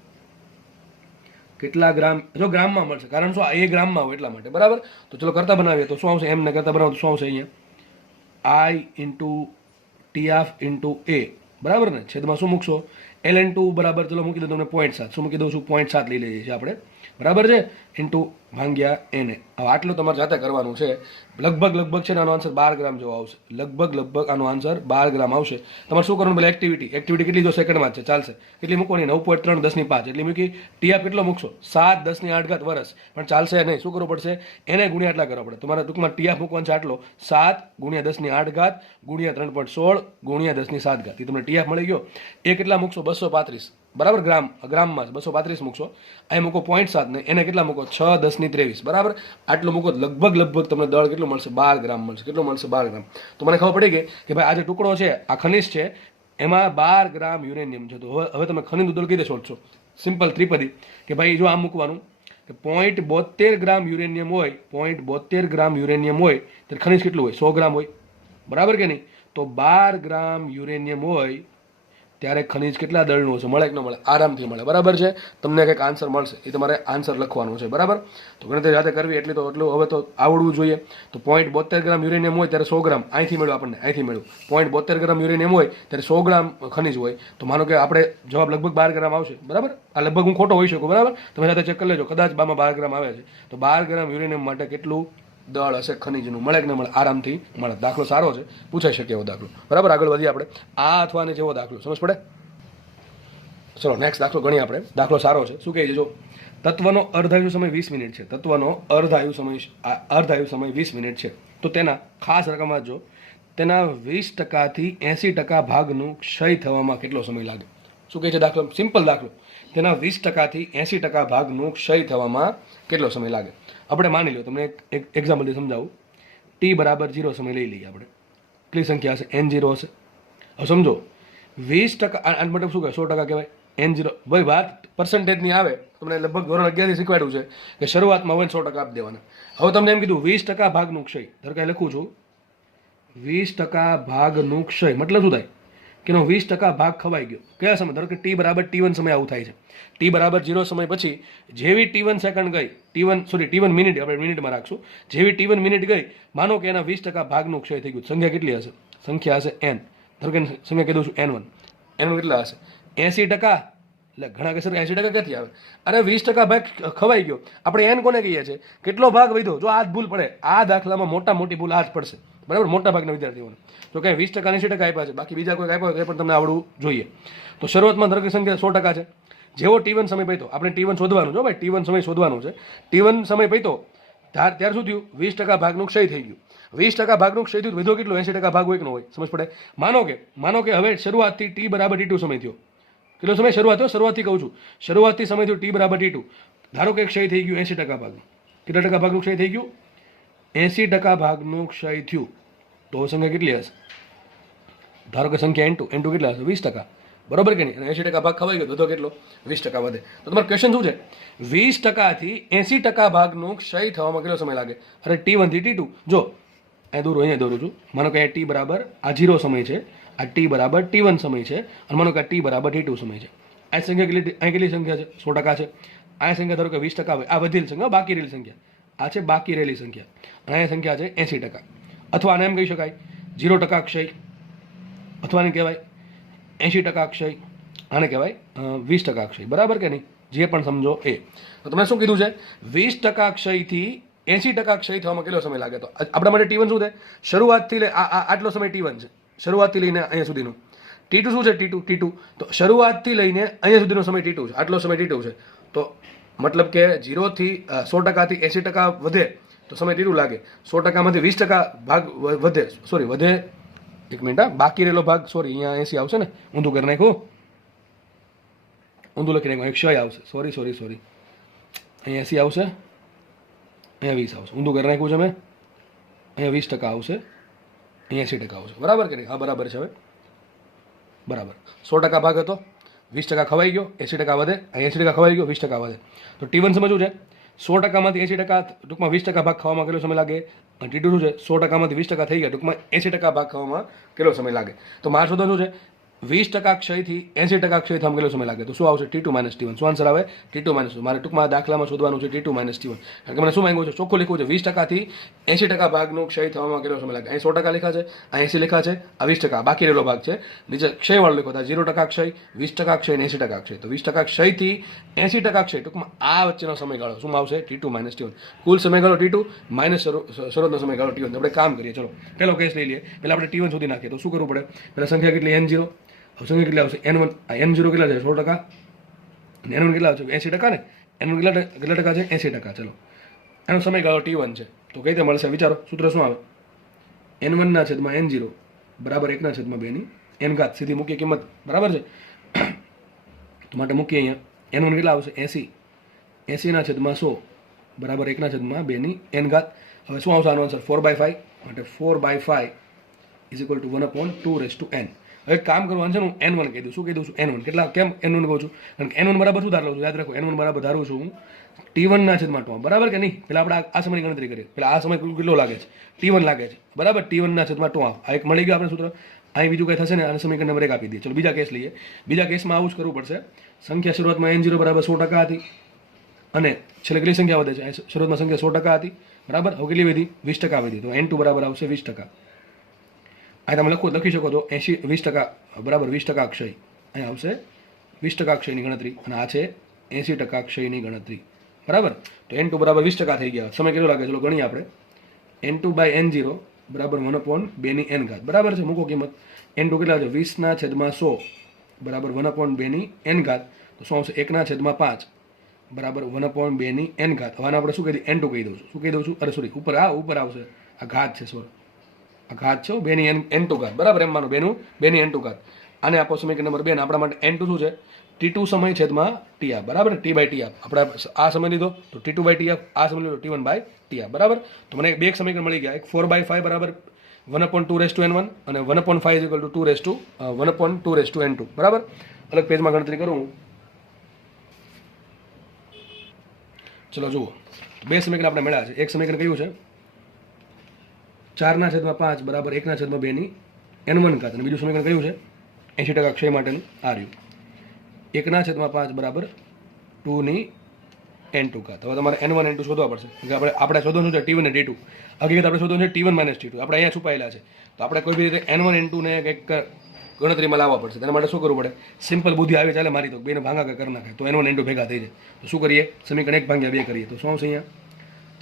કેટલા ગ્રામ. જો ગ્રામમાં મળશે, કારણ શું? એ ગ્રામમાં હોય એટલા માટે બરાબર. તો ચલો કરતા બનાવીએ તો શું આવશે? m ને કરતા બનાવો તો શું આવશે? અહીંયા I into t into a બરાબર ને, છેદમાં શું મૂકશો? ln2 બરાબર, ચલો મૂકી દો તમને 0.7. શું મૂકી દઉં છું? 0.7 લઈ લઈએ છીએ આપણે બરાબર છે, ઇન્ટુ ભાગ્યા n. હવે આટલું તમારે જાતે કરવાનું છે. લગભગ છે ને આનો આન્સર 12 ગ્રામ જેવો આવશે. લગભગ આનો આન્સર 12 ગ્રામ આવશે. તમારે શું કરવાનું? પેલા એક્ટિવિટી કેટલી જો સેકન્ડમાં છે ચાલશે. કેટલી મૂકવાની? 9.3 10 ની 5 એટલી મૂકી. ટીઆફ કેટલો મૂકશો? 7 10 ની 8 ઘાત વર્ષ. પણ ચાલશે નહીં. શું કરવું પડશે? એને ગુણ્યા એટલા કરવા પડે. તમારે ટૂંકમાં ટીઆફ મૂકવાનો છે આટલો, 7 ગુણ્યા 10 ની 8 ઘાત ગુણ્યા 3.16 ગુણ્યા 10 ની 7 ઘાત. એ તમને ટીઆફ મળી ગયો. એ કેટલા મૂકશો? 235 બરાબર. ગ્રામમાં 235 મૂકશો. અહીં મૂકો 0.7 ને એને કેટલા મૂકો? 6 10 ની 23 બરાબર. આટલું મૂકો લગભગ તમને દળ કેટલું મળશે? 12 ગ્રામ મળશે. કેટલું મળશે? 12 ગ્રામ. તો મને ખબર પડી ગઈ કે ભાઈ આ જે ટુકડો છે આ ખનિજ છે, એમાં 12 ગ્રામ યુરેનિયમ છે. તો હવે તમે ખનિજનું દળ કઈ રીતે શોધશો? સિમ્પલ ત્રિપદી કે ભાઈ જો આમ મૂકવાનું કે 0.72 ગ્રામ યુરેનિયમ હોય, 0.72 ગ્રામ યુરેનિયમ હોય ત્યારે ખનિજ કેટલું હોય? 100 ગ્રામ હોય બરાબર કે નહીં? તો 12 ગ્રામ યુરેનિયમ હોય ત્યારે ખનિજ કેટલા દળનું હશે? મળે કે ન મળે? આરામથી મળે બરાબર છે. તમને કંઈક આન્સર મળશે, એ તમારે આન્સર લખવાનું છે બરાબર. તો ગણતરી જાતે કરવી એટલું હવે તો આવડવું જોઈએ. તો 0.72 ગ્રામ યુરેનિયમ હોય ત્યારે 100 ગ્રામ અહીંથી મળ્યું આપણને, અહીંથી મળ્યું. 0.72 ગ્રામ યુરેનિયમ હોય ત્યારે 100 ગ્રામ ખનિજ હોય. તો માનો કે આપણે જવાબ લગભગ 12 ગ્રામ આવશે બરાબર. આ લગભગ હું ખોટો હોઈ શકું બરાબર, તમે જાતે ચેક કરી લેજો. કદાચ 12 ગ્રામ આવે છે તો 12 ગ્રામ યુરેનિયમ માટે કેટલું દળ હશે ખનિજનું? મળે કે ન મળે? આરામથી મળે. દાખલો સારો છે, પૂછાઈ શકે એવો દાખલો બરાબર. આગળ વધીએ આપણે. આ અથવા ને જેવો દાખલો સમજ પડે. ચલો નેક્સ્ટ દાખલો ગણીએ આપણે. દાખલો સારો છે. શું કહે છે? જો તત્વનો અર્ધાયુ સમય 20 મિનિટ છે. તત્વનો અર્ધાયુ સમય 20 મિનિટ છે. તો તેના ખાસ રકમ વાંચજો, તેના 20% થી 80% ભાગનું ક્ષય થવામાં કેટલો સમય લાગે? શું કહે છે દાખલો? સિમ્પલ દાખલો. તેના 20% થી 80% ભાગનું ક્ષય થવામાં કેટલો સમય લાગે? આપણે માની લો, તમને એક એક્ઝામ્પલથી સમજાવું. t બરાબર 0 સમય લઈ લઈએ આપણે. કેટલી સંખ્યા હશે? n0 હશે. હવે સમજો 20%, આ મતલબ શું કહેવાય? 100% કહેવાય. N0 ભાઈ વાત પર્સન્ટેજની આવે તમને લગભગ ધોરણ 11 થી શીખવાડ્યું છે કે શરૂઆતમાં હોય 100% આપી દેવાના. હવે તમને એમ કીધું 20% ભાગનું ક્ષય. ધારો કે લખું છું 20% ભાગનું ક્ષય મતલબ શું થાય કે એનો 20% ભાગ ખવાઈ ગયો. કયા સમય? ધારો કે t બરાબર t1 સમય આવું થાય છે. t બરાબર 0 સમય પછી જેવી t1 સેકન્ડ ગઈ, t1 મિનિટ, આપણે મિનિટમાં રાખશું, જેવી t1 મિનિટ ગઈ, માનો કે એના 20% ભાગનું ક્ષય થઈ ગયું. સંખ્યા કેટલી હશે? સંખ્યા હશે n. ધારો કે સંખ્યા કહી દઉં છું n1. n1 કેટલા હશે? 80%. એટલે ઘણા કહેશે 80% ક્યાંથી આવે? અરે 20% ભાગ ખવાઈ ગયો. આપણે n કોને કહીએ છીએ? કેટલો ભાગ વધ્યો? જો આ જ ભૂલ પડે, આ દાખલામાં મોટી ભૂલ આ જ પડશે, બરાબર, મોટા ભાગના વિદ્યાર્થીઓને. તો કંઈ 20% 80% આપ્યા છે, બાકી બીજા કોઈ આપ્યા હોય એ પણ તમને આવડવું જોઈએ. તો શરૂઆતમાં ધારો કે સંખ્યા 100% છે. જેવો t1 સમય પૈતો, આપણે t1 શોધવાનું છે ભાઈ, t1 સમય શોધવાનું છે. t1 સમય પૈતો ત્યાર શું થયું? 20% ભાગનું ક્ષય થઈ ગયું. 20% ભાગનું ક્ષય થયું, વધ્યો કેટલો? 80% ભાગ હોય કે ન હોય? સમજ પડે? માનો કે હવે શરૂઆતથી t બરાબર t2 સમય થયો. કેટલો સમય શરૂઆત થયો? શરૂઆતથી કહું છું, શરૂઆતથી સમય થયો t બરાબર t2. ધારો કે ક્ષય થઈ ગયું 80% ભાગનું. કેટલા ટકા ભાગનું ક્ષય થઈ ગયું? 80% ભાગનું ક્ષય થયું. તો સંખ્યા કેટલી હશે? ધારો કે સંખ્યા n2 કેટલા હશે? 20%, બરોબર કે નહીં? અને 80% ભાગ ખવાઈ ગયો તો કેટલો? 20% વધે. તો તમારો ક્વેશ્ચન શું છે? 20% થી 80% ભાગનું ક્ષય થવામાં કેટલો સમય લાગે? અરે t1 થી t2. જો અહીંયા દોરું છું, માનો કે t બરાબર આ 0 સમય છે, આ t બરાબર t1 સમય છે, અને માનો કે t બરાબર t2 સમય છે. આ સંખ્યા કેટલી સંખ્યા છે? 100% છે. આ સંખ્યા ધારો કે 20% હોય, આ વધેલી સંખ્યા, બાકી રહેલી સંખ્યા, આ છે બાકી રહેલી સંખ્યા, અને આ સંખ્યા છે 80%. અથવા આને એમ કહી શકાય 0% ક્ષય, અથવા આને કહેવાય 80% ક્ષય, આને કહેવાય 20% ક્ષય, બરાબર કે નહીં? જે પણ સમજો એ. તો તમે શું કીધું છે? 20% ક્ષયથી 80% ક્ષય થવામાં કેટલો સમય લાગે? તો આપણા માટે t1 શું છે? શરૂઆતથી લઈ આટલો સમય t1 છે, શરૂઆતથી લઈને અહીંયા સુધીનું. t2 શું છે? t2. તો શરૂઆતથી લઈને અહીંયા સુધીનો સમય t2 છે, આટલો સમય t2 છે. તો મતલબ કે 0 થી 100% થી 80% વધે તો સમય t2 લાગે. 100% માંથી 20% ભાગ વધે. એક મિનિટ, બાકી રહેલો ભાગ, સોરી, અહીંયા 80 આવશે ને, ઊંધું કરી નાખ્યું, ઊંધું લખી નાખ્યું, 100 આવશે, સોરી, અહીંયા 80 આવશે, અહીંયા 20 આવશે, ઊંધું કરી નાખ્યું છે મેં. અહીંયા 20% આવશે, અહીંયા 80% આવશે, બરાબર કે નહીં? હા, બરાબર છે. હવે બરાબર 100% ભાગ હતો, 20% ખવાઈ ગયો, 80% વધે, 80% ખવાઈ ગયો, 20% વધે. તો t1 સમય શું છે? 100% માંથી 80%, ટૂંકમાં 20% ભાગ ખાવામાં કેટલો સમય લાગે? અને t2 શું છે? 100% માંથી 20% થઈ ગયા, ટૂંકમાં 80% ભાગ ખાવામાં કેટલો સમય લાગે? તો મારે શોધવાનું શું છે? 20% ક્ષયથી 80% ક્ષય થવામાં કેટલો સમય લાગે? તો શું આવશે? t2 - t1. શું આન્સર આવે? t2 - t1. મારે ટૂંકમાં દાખલામાં શોધવાનું છે t2 - t1. કારણ કે મને શું માંગ્યું છે? ચોખ્ખું લખ્યું છે 20% થી 80% ભાગનું ક્ષય થવામાં કેટલો સમય લાગે? અહીં 100% લખ્યા છે, અહીં 80 લખ્યા છે, આ 20% બાકી રહેલો ભાગ છે, નીચે ક્ષયવાળો લખ્યો હતા, 0% ક્ષય, 20% ક્ષય અને 80% ક્ષય. તો 20% ક્ષયથી 80% ક્ષય, ટૂંકમાં આ વચ્ચેનો સમયગાળો શું આવશે? t2 - t1. કુલ સમયગાળો t2 માઇનસ શરૂઆતનો સમયગાળો t1. આપણે કામ કરીએ, ચલો પહેલો કેસ લઈ લઈએ. પહેલા આપણે t1 શોધી નાખીએ. તો શું કરવું પડે? પહેલા સંખ્યા કેટલી? n0. સંખ્યા કેટલી આવશે? n1. n0 કેટલા છે? 100%. અને n1 કેટલા આવશે? 80% ને? n1 કેટલા ટકા છે? 80%. ચલો, એનો સમયગાળો t1 છે. તો કઈ રીતે મળશે? વિચારો, સૂત્ર શું આવે? n1/n0 બરાબર 1/2 ની n ઘાત. સીધી મૂકીએ કિંમત, બરાબર છે? તો માટે મૂકીએ અહીંયા n1 કેટલા આવશે? 80. 80/100 બરાબર 1/2 ની n ઘાત. હવે શું આવશે આનો આન્સર? 4/5. માટે 4/5 = 1/2n. હવે કામ કરવાનું છે, હું n1 કહી દઉં. શું કહી દઉં છું? n1. કેટલા? કેમ n1 કહું છું? કારણ કે n1 બરાબર શું ધાર લઉં છું? યાદ રાખો, n1 બરાબર ધારું છું હું t1/2, બરાબર કે નહીં? પેલા આપણે આ સમયની ગણતરી કરીએ. પેલા આ સમય કેટલો લાગે છે? t1 લાગે છે, બરાબર? t1/2. આ એક મળી ગયું આપણે સૂત્ર. અહીં બીજું કંઈ થશે ને, આને સમીકરણ નંબર 1 આપી દઈએ. ચલો બીજા કેસ લઈએ. બીજા કેસમાં આવું જ કરવું પડશે. સંખ્યા શરૂઆતમાં n0 બરાબર 100% હતી, અને છેલ્લે કેટલી સંખ્યા વધે છે? શરૂઆતમાં સંખ્યા 100% હતી, બરાબર? હવે કેટલી વધી? 20% વધી. તો n2 બરાબર આવશે 20%. અહીં તમે લખી શકો છો 20% બરાબર 20% ક્ષય. અહીં આવશે 20% ક્ષયની ગણતરી, અને આ છે 80% ક્ષયની ગણતરી, બરાબર? તો n2 બરાબર 20% થઈ ગયા. સમય કેટલો લાગે? ચલો ગણીએ આપણે. n2/n0 બરાબર 1/2 ની n ઘાત, બરાબર છે? મૂકો કિંમત. n2 કેટલા છે? 20/100 બરાબર 1/2 ની n ઘાત. તો શું આવશે? 1/5 બરાબર 1/2 ની n ઘાત. હવે આપણે શું કહી દઈએ? n2 કહી દઉં છું. શું કહી દઉં છું? અરે સોરી, ઉપર આવશે, આ ઘાત છે, સોરી, આ ઘાત છે 2 ની n2 ઘાત, બરાબર? એમ માનો 2 ની n2 ઘાત. આને આપો સમીકરણ નંબર 2. આપણા માટે n2 શું છે? t2 સમય છેદમાં t, બરાબર? t/t. આપણે આ સમય લીધો તો t2/t, આ સમય લીધો t1/t, બરાબર? તો મને બે સમીકરણ મળી ગયા. એક 4/5 બરાબર 1/2n1 અને 1/5 = 1/2n2, બરાબર? અલગ પેજમાં ગણતરી કરું હું. ચલો જુઓ, બે સમીકરણ આપણે મળ્યા છે. એક સમીકરણ કયું છે? 4/5 બરાબર 1/2 n1 ઘાત. અને બીજું સમીકરણ કયું છે? 80% ક્ષય માટેનું આ રહ્યું. 1/5 બરાબર 2 n2 ઘાત. હવે તમારે n1 n2 શોધવા પડશે. આપણે શોધવાનું છે T1 અને T2. હકીકત આપણે શોધવાનું છે T1 - T2. આપણે અહીંયા છુપાયેલા છે. તો આપણે કોઈ બી રીતે n1 n2 ને કંઈક ગણતરીમાં લાવવા પડશે. તેના માટે શું કરવું પડે? સિમ્પલ બુદ્ધિ આવી ચાલે મારી તો બેને ભાગાકાર કરી નાખે તો n1 n2 ભેગા થઈ જાય. તો શું કરીએ? સમીકરણ 1/2 કરીએ. તો શું આવશે અહીંયા?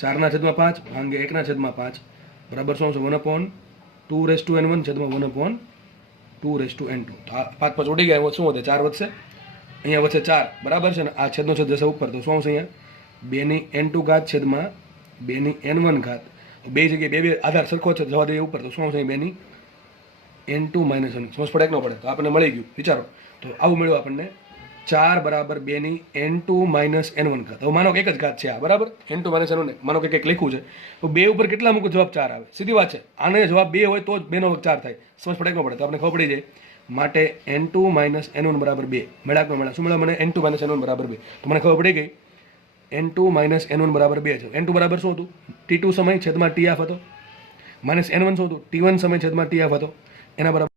4/5 ભાંગ્યા 1/5 બરાબર શું આવશે? 1/2n1 છેદમાં 1/2n2. તો આ 5 5 ઉડી ગયા. શું વધે? 4 વધશે. અહીંયા વધશે 4 બરાબર છે ને. આ છેદનો છેદ જશે ઉપર. તો શું આવશે અહીંયા? 2n2 ઘાત છેદમાં 2n1 ઘાત. બે જગ્યાએ બે આધાર સરખો છે, જવા દઈએ ઉપર. તો શું આવશે? 2n2 - 1. સમજ પડે કે ન પડે? તો આપણને મળી ગયું. વિચારો તો આવું મળ્યું આપણને 4 બરાબર 2n2 - n1 ઘાત. હવે માનો કે એક જ ઘાત છે આ બરાબર. n2 - n1 માનો કે કંઈક લખ્યું છે તો 2 ઉપર કેટલા મૂકો? જવાબ 4 આવે. સીધી વાત છે. આને જવાબ 2 હોય તો જ 2 નો વર્ગ 4 થાય. સમજ પડે કે ન પડે? તો આપણે ખબર પડી જાય. માટે n2 - n1 બરાબર 2 મળ્યા કે ન મળ્યા? શું મળ્યા મને? n2 - n1 બરાબર 2. તો મને ખબર પડી ગઈ n2 - n1 બરાબર 2 છે. n2 બરાબર શું હતું? T2 સમય છેદમાં Tf હતો. માઇનસ n1 શું હતું? T1 સમય છેદમાં Tf હતો. એના બરાબર.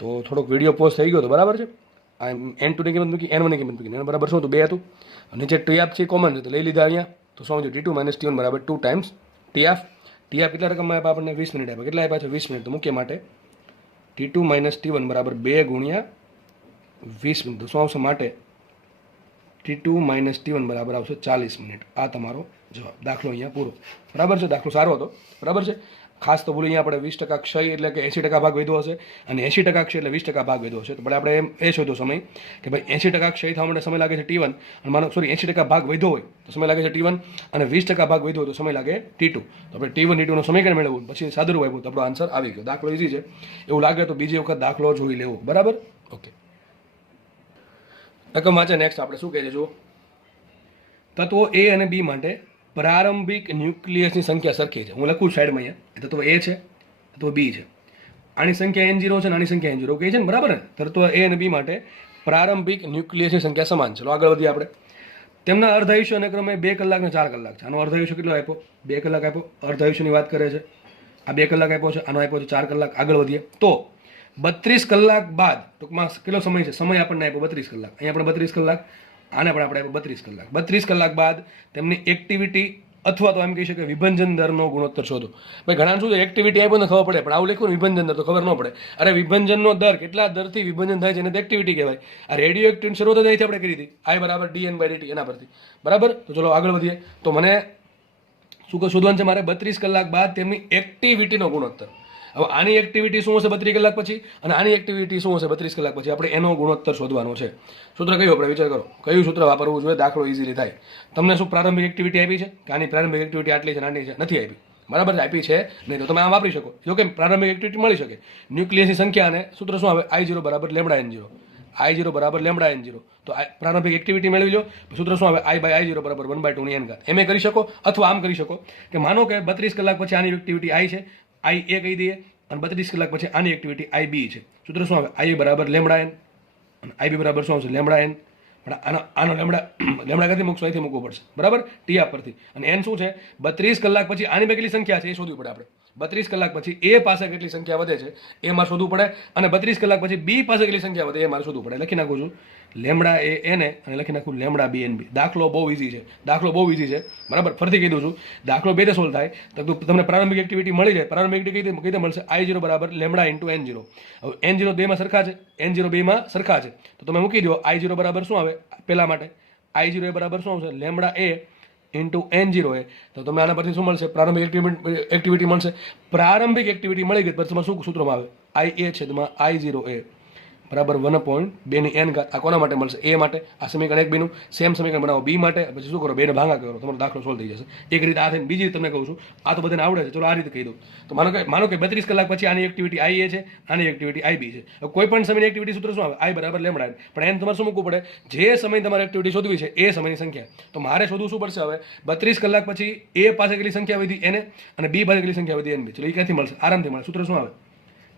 તો થોડોક વિડીયો પોઝ થઈ ગયો તો બરાબર છે. આ n2 ની કિંમત મૂકી, n1 ની કિંમત મૂકી. એના બરાબર શું હતું? 2 હતું. નીચે Tf છે કોમન છે તો લઈ લીધા અહીંયા. તો શું આવશે? T2 - T1 બરાબર 2 ટાઈમ્સ Tf. Tf કેટલા રકમમાં આપ્યા આપણને? 20 મિનિટ આપ્યા. કેટલા આપ્યા છે? 20 મિનિટ. તો મૂકીએ માટે T2 - T1 બરાબર 2 ગુણ્યા 20 મિનિટ. તો શું આવશે? માટે T2 - T1 બરાબર આવશે 40 મિનિટ. આ તમારો જવાબ. દાખલો અહીંયા પૂરો. બરાબર છે. દાખલો સારો હતો. બરાબર છે. ખાસ તો ભૂલી અહીંયા આપણે 20% ક્ષય એટલે કે 80% ભાગ વધ્યો હશે અને 80% ક્ષય એટલે 20% ભાગ વધ્યો હશે. તો આપણે એ શોધો સમય કે ભાઈ 80% ક્ષય થવા માટે સમય લાગે છે T1 અને માનો 80% ભાગ વધ્યો હોય તો સમય લાગે છે T1 અને 20% ભાગ વધ્યો હોય તો સમય લાગે T2. તો આપણે T1 T2 નો સમીકરણ મેળવવું પછી સાદું આવ્યું તો આપણો આન્સર આવી ગયો. દાખલો ઈઝી છે. એવું લાગે તો બીજી વખત દાખલો જોઈ લેવો. બરાબર? ઓકે. રકમ વાંચે. નેક્સ્ટ આપણે શું કહે છે જુઓ. તત્વો A અને B માટે પ્રારંભિક ન્યુક્લિયસની સંખ્યા સરખી છે. હું લખું સાઈડમાં અહીંયા. તત્વ A છે, તત્વ B છે. આની સંખ્યા n0 છે અને આની સંખ્યા n0 કહે છે ને બરાબર ને. તત્વ A અને B માટે પ્રારંભિક ન્યુક્લિયસની સંખ્યા સમાન છે. આગળ વધીએ આપણે. તેમના અર્ધાયુષ્ય અને ક્રમે 2 કલાક અને 4 કલાક છે. આનો અર્ધાયુષ્ય કેટલો આપ્યો? 2 કલાક આપ્યો. અર્ધાયુષ્યની વાત કરે છે. આ 2 કલાક આપ્યો છે. આનો આપ્યો છે 4 કલાક. આગળ વધીએ તો 32 કલાક બાદ ટૂંકમાં કેટલો સમય છે? સમય આપણને આપ્યો 32 કલાક. અહીંયા આપણે 32 કલાક. આને પણ આપણે આપ્યો 32 કલાક. 32 કલાક બાદ તેમની એક્ટિવિટી અથવા તો એમ કહી શકે વિભંજન દરનો ગુણોત્તર શોધો. ભાઈ ઘણા શું છે એક્ટિવિટી આપ્યો ને ખબર પડે પણ આવું લખ્યું ને વિભંજન દર તો ખબર ન પડે. અરે વિભંજનનો દર કેટલા દરથી વિભંજન થાય છે એને એક્ટિવિટી કહેવાય. આ રેડિયો એક્ટિવિટી શરૂઆત જ અહીંથી આપણે કરી હતી. I બરાબર dN/dt એના પરથી. બરાબર? તો ચલો આગળ વધીએ. તો મને શું શોધવાનું છે મારે? 32 કલાક બાદ તેમની એક્ટિવિટીનો ગુણોત્તર. હવે આની એક્ટિવિટી શું હશે 32 કલાક પછી અને આની એક્ટિવિટી શું હશે 32 કલાક પછી? આપણે એનો ગુણોત્તર શોધવાનો છે. સૂત્ર કયું આપણે વિચાર કરો? કયું સૂત્ર વાપરવું જોઈએ દાખલો ઇઝીલી થાય? તમને શું પ્રારંભિક એક્ટિવિટી આપી છે કે આની પ્રારંભિક એક્ટિવિટી આટલી છે આટલી છે? નથી આપી. બરાબર આપી છે નહીં તો તમે આમ વાપરી શકો. જો કે પ્રારંભિક એક્ટિવિટી મળી શકે. ન્યુક્લિયસની સંખ્યા અને સૂત્ર શું આવે? I0 બરાબર λN0. I0 બરાબર λN0. તો પ્રારંભિક એક્ટિવિટી મેળવી લો. સૂત્ર શું આવે? I/I0 બરાબર 1/2 ની n ઘાત. એમ કરી શકો અથવા આમ કરી શકો કે માનો કે 32 કલાક પછી આની એક્ટિવિટી I છે. I એ કહી દઈએ અને 32 કલાક પછી આની એક્ટિવિટી IB છે. સૂત્ર શું આવે? I બરાબર λN અને IB બરાબર શું આવશે? λN. પણ આનો લેમડા ક્યાંથી મૂકશો? અહીંથી મૂકવું પડશે. બરાબર? T પરથી. અને n શું છે? 32 કલાક પછી આની બે કેટલી સંખ્યા છે એ શોધવી પડે આપણે. 32 કલાક પછી A પાસે કેટલી સંખ્યા વધે છે એ મારે શોધવું પડે અને 32 કલાક પછી B પાસે કેટલી સંખ્યા વધે એ મારે શોધવું પડે. લખી નાખું છું લેમડા એ એને અને લખી નાખું લેમડા બી એન બી. દાખલો બહુ ઇઝી છે. દાખલો બહુ ઇઝી છે. બરાબર? ફરીથી કહી દઉં છું. દાખલો બે રીતે સોલ્વ થાય તો તમને પ્રારંભિક એક્ટિવિટી મળી જાય. પ્રારંભિક એક્ટિવિટી કઈ રીતે મળશે? I0 બરાબર લેમડા ઇન્ટુ n0. હવે n0 બેમાં સરખા છે, n0 બેમાં સરખા છે તો તમે મૂકી દો I0 બરાબર શું આવે પેલા માટે? I0 એ બરાબર શું આવશે? લેમડા એ ઇન્ટુ n0 એ. તો તમે આના પરથી શું મળશે? પ્રારંભિક એક્ટિવિટી મળશે. પ્રારંભિક એક્ટિવિટી મળી ગઈ પછી તમારે શું સૂત્રમાં આવે? IA છેદમાં I0 એ બરાબર 1/2 ની n ઘાત. આ કોના માટે મળશે? A માટે. આ સમીકરણ 1 બીનું સેમ સમીકરણ બનાવો B માટે. પછી શું કરો? 2 ને ભાગા કરો. તમારો દાખલો સોલ્વ થઈ જશે. એક રીતે આ થઈને બીજી રીતે તમને કહું છું. આ તો બધાને આવડે છે. ચલો આ રીતે કહી દઉં. તો માનો કે 32 કલાક પછી આની એક્ટિવિટી IA છે, આની એક્ટિવિટી IB છે. હવે કોઈ પણ સમયની એક્ટિવિટી સૂત્ર શું આવે? I બરાબર લેમડા n. પણ n તમારે શું મૂકવું પડે? જે સમય તમારે એક્ટિવિટી શોધવી છે એ સમયની સંખ્યા. તો મારે શોધવું શું પડશે હવે? 32 કલાક પછી A પાસે કેટલી સંખ્યા વધી એને અને B પાસે કેટલી સંખ્યા વધી NB. ચલો એ ક્યાંથી મળશે? આરામથી મળે. સૂત્ર શું આવે?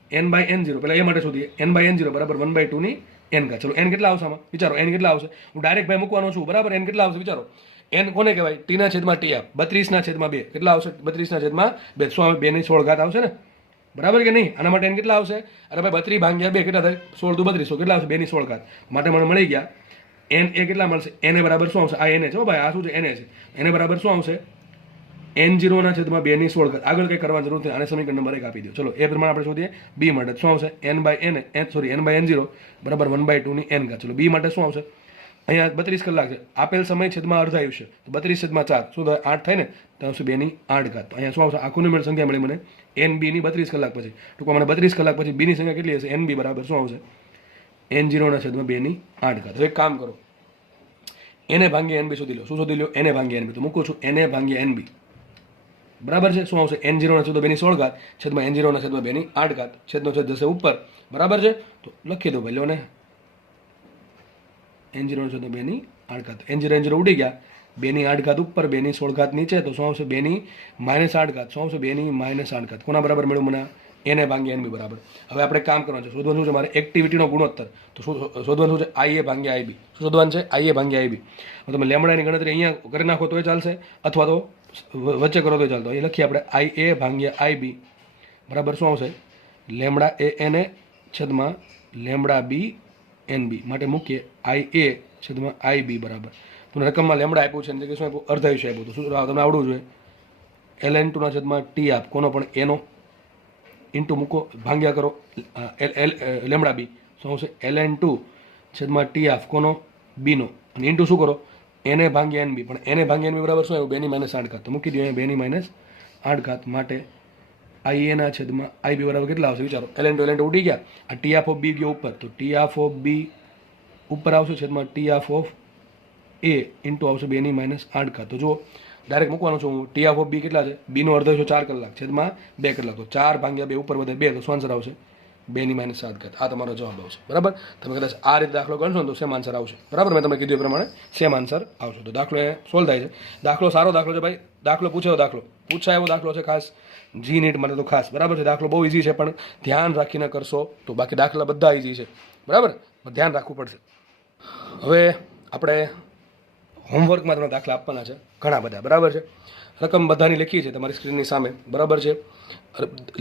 n/n0. પહેલા એ માટે શોધીએ. n/n0 બરાબર 1/2 ની n ઘાત. ચલો n કેટલા આવશે આમાં? વિચારો n કેટલા આવશે? હું ડાયરેક્ટ ભાઈ મૂકવાનો છું. બરાબર? n કેટલા આવશે વિચારો? એન કોને કહેવાય? ટીના છેદમાં ટી આપ 32 ના છેદમાં 2 કેટલા આવશે? 32 ના છેદમાં 2 શું આવે? 2 ની 16 ઘાત આવશે ને, બરાબર કે નહીં? આના માટે એન કેટલા આવશે? અરે ભાઈ 32 ભાગ્યા 2 કેટલા થાય? 16 દુ 32 કેટલા આવશે? 2 ની 16 ઘાત માટે મને મળી ગયા એન એ કેટલા મળશે? એને બરાબર શું આવશે? આ એને છે ભાઈ, આ શું છે? એને છે. એને બરાબર શું આવશે? n0 ના છેદમાં 2 ની 16 ઘાત. આગળ કંઈ કરવાની જરૂર નથી, આને સમીકરણ નંબર 1 આપી દો. ચલો એ પ્રમાણે આપણે શોધીએ. બી માટે શું આવશે? n/n0 બરાબર 1/2 ની n ઘાત. ચલો બી માટે શું આવશે? અહીંયા 32 કલાક છે, આપેલ સમય છેદમાં અર્ધ આયુષ્ય, તો 32 છેદમાં 4 શું થાય? 8 થાય ને, તો આવશે 2 ની 8 ઘાત. અહીંયા શું આવશે? આખું નિમેળ સંખ્યા મળી મને nb ની 32 કલાક પછી. ટૂંકમાં મને 32 કલાક પછી બી ની સંખ્યા કેટલી હશે? nb બરાબર શું આવશે? n0 ના છેદમાં 2 ની 8 ઘાત. હવે એક કામ કરો, એને ભાંગ્યા nb શોધી લો. શું શોધી લો? એને ભાંગ્યા nb. તો મૂકું છું એને ભાંગ્યા nb બરાબર છે. શું આવશે? n0 ના છેદમાં 2 ની 16 ઘાત છેદમાં n0 ના છેદમાં 2 ની 8 ઘાત. છેદનો છેદ જશે ઉપર, બરાબર છે. તો લખી દો ભાઈ, લો ને n0 ના છેદમાં 2 ની 8 ઘાત. n0 ઉડી ગયા, 2 ની 8 ઘાત ઉપર, 2 ની 16 ઘાત નીચે, તો શું આવશે? 2 ની -8 ઘાત. શું આવશે? 2 ની -8 ઘાત. કોના બરાબર મળ્યું મને? એને ભાંગ્યા nb બરાબર. હવે આપણે કામ કરવાનું છે, શોધવાનું છે મારે એક્ટિવિટીનો ગુણોત્તર. તો શું શોધવાનું છે? ia ભાંગ્યા ib. શું શોધવાનું છે? ia ભાંગ્યા ib. તમે લેમડાની ગણતરી અહીંયા કરી નાખો તો ચાલશે, અથવા તો વચ્ચે કરો તો ચાલતો. અહીં લખીએ આપણે ia ભાંગ્યા ib બરાબર શું આવશે? લેમડા એ એને છેદમાં લેમડા બી nb માટે મૂકીએ ia છેદમાં ib બરાબર. તમને રકમમાં લેમડા આપ્યું છે એટલે કે શું આપ્યું? અર્ધાયુષ્ય આપ્યું. તો શું તમને આવડવું જોઈએ? ln2 ના છેદમાં ટી આપ, કોનો પણ એનો ઇન્ટુ મૂકો, ભાંગ્યા કરો લેમડા બી. શું આવશે? ln2 છેદમાં ટી આફ કોનો? બીનો, અને ઇન્ટુ શું કરો? એને ભાંગ્યા nb. પણ એને ભાંગ્યા nb બરાબર શું આવ્યું? 2 ની -8 ઘાત. તો મૂકી દો અહીંયા 2 ની -8 ઘાત માટે ia ના છેદમાં ib બરાબર કેટલા આવશે? વિચારો. ln2 ઉડી ગયા, આ ટી આફ ઓફ બી ગયો ઉપર, તો ટી આફ ઓફ બી ઉપર આવશે છેદમાં ટી આફ ઓફ એ ઇન્ટુ આવશે 2 ની -8 ઘાત. તો જુઓ ડાયરેક્ટ મૂકવાનું છું હું. ટી આફ ઓફ બી કેટલા છે? બીનો અર્ધાયુષ્ય 4 કલાક છેદમાં 2 કલાક. તો 4 ભાગ્યા 2 ઉપર વધે 2, તો શું આન્સર આવશે? 2 ની -7 ઘાત. આ તમારો જવાબ આવશે, બરાબર. તમે કદાચ આ રીતે દાખલો ગણશો ને તો સેમ આન્સર આવશે, બરાબર. મેં તમને કીધું એ પ્રમાણે સેમ આન્સર આવશે. તો દાખલો એ સોલ્વ થાય છે. દાખલો સારો દાખલો છે ભાઈ. દાખલો પૂછાય એવો દાખલો છે, ખાસ જી નીટ માટે તો ખાસ, બરાબર છે. દાખલો બહુ ઇઝી છે, પણ ધ્યાન રાખીને કરશો તો બાકી દાખલા બધા ઇઝી છે, બરાબર. ધ્યાન રાખવું પડશે. હવે આપણે હોમવર્કમાં તમને દાખલા આપવાના છે ઘણા બધા, બરાબર છે. રકમ બધાની લખી છે તમારી સ્ક્રીનની સામે, બરાબર છે.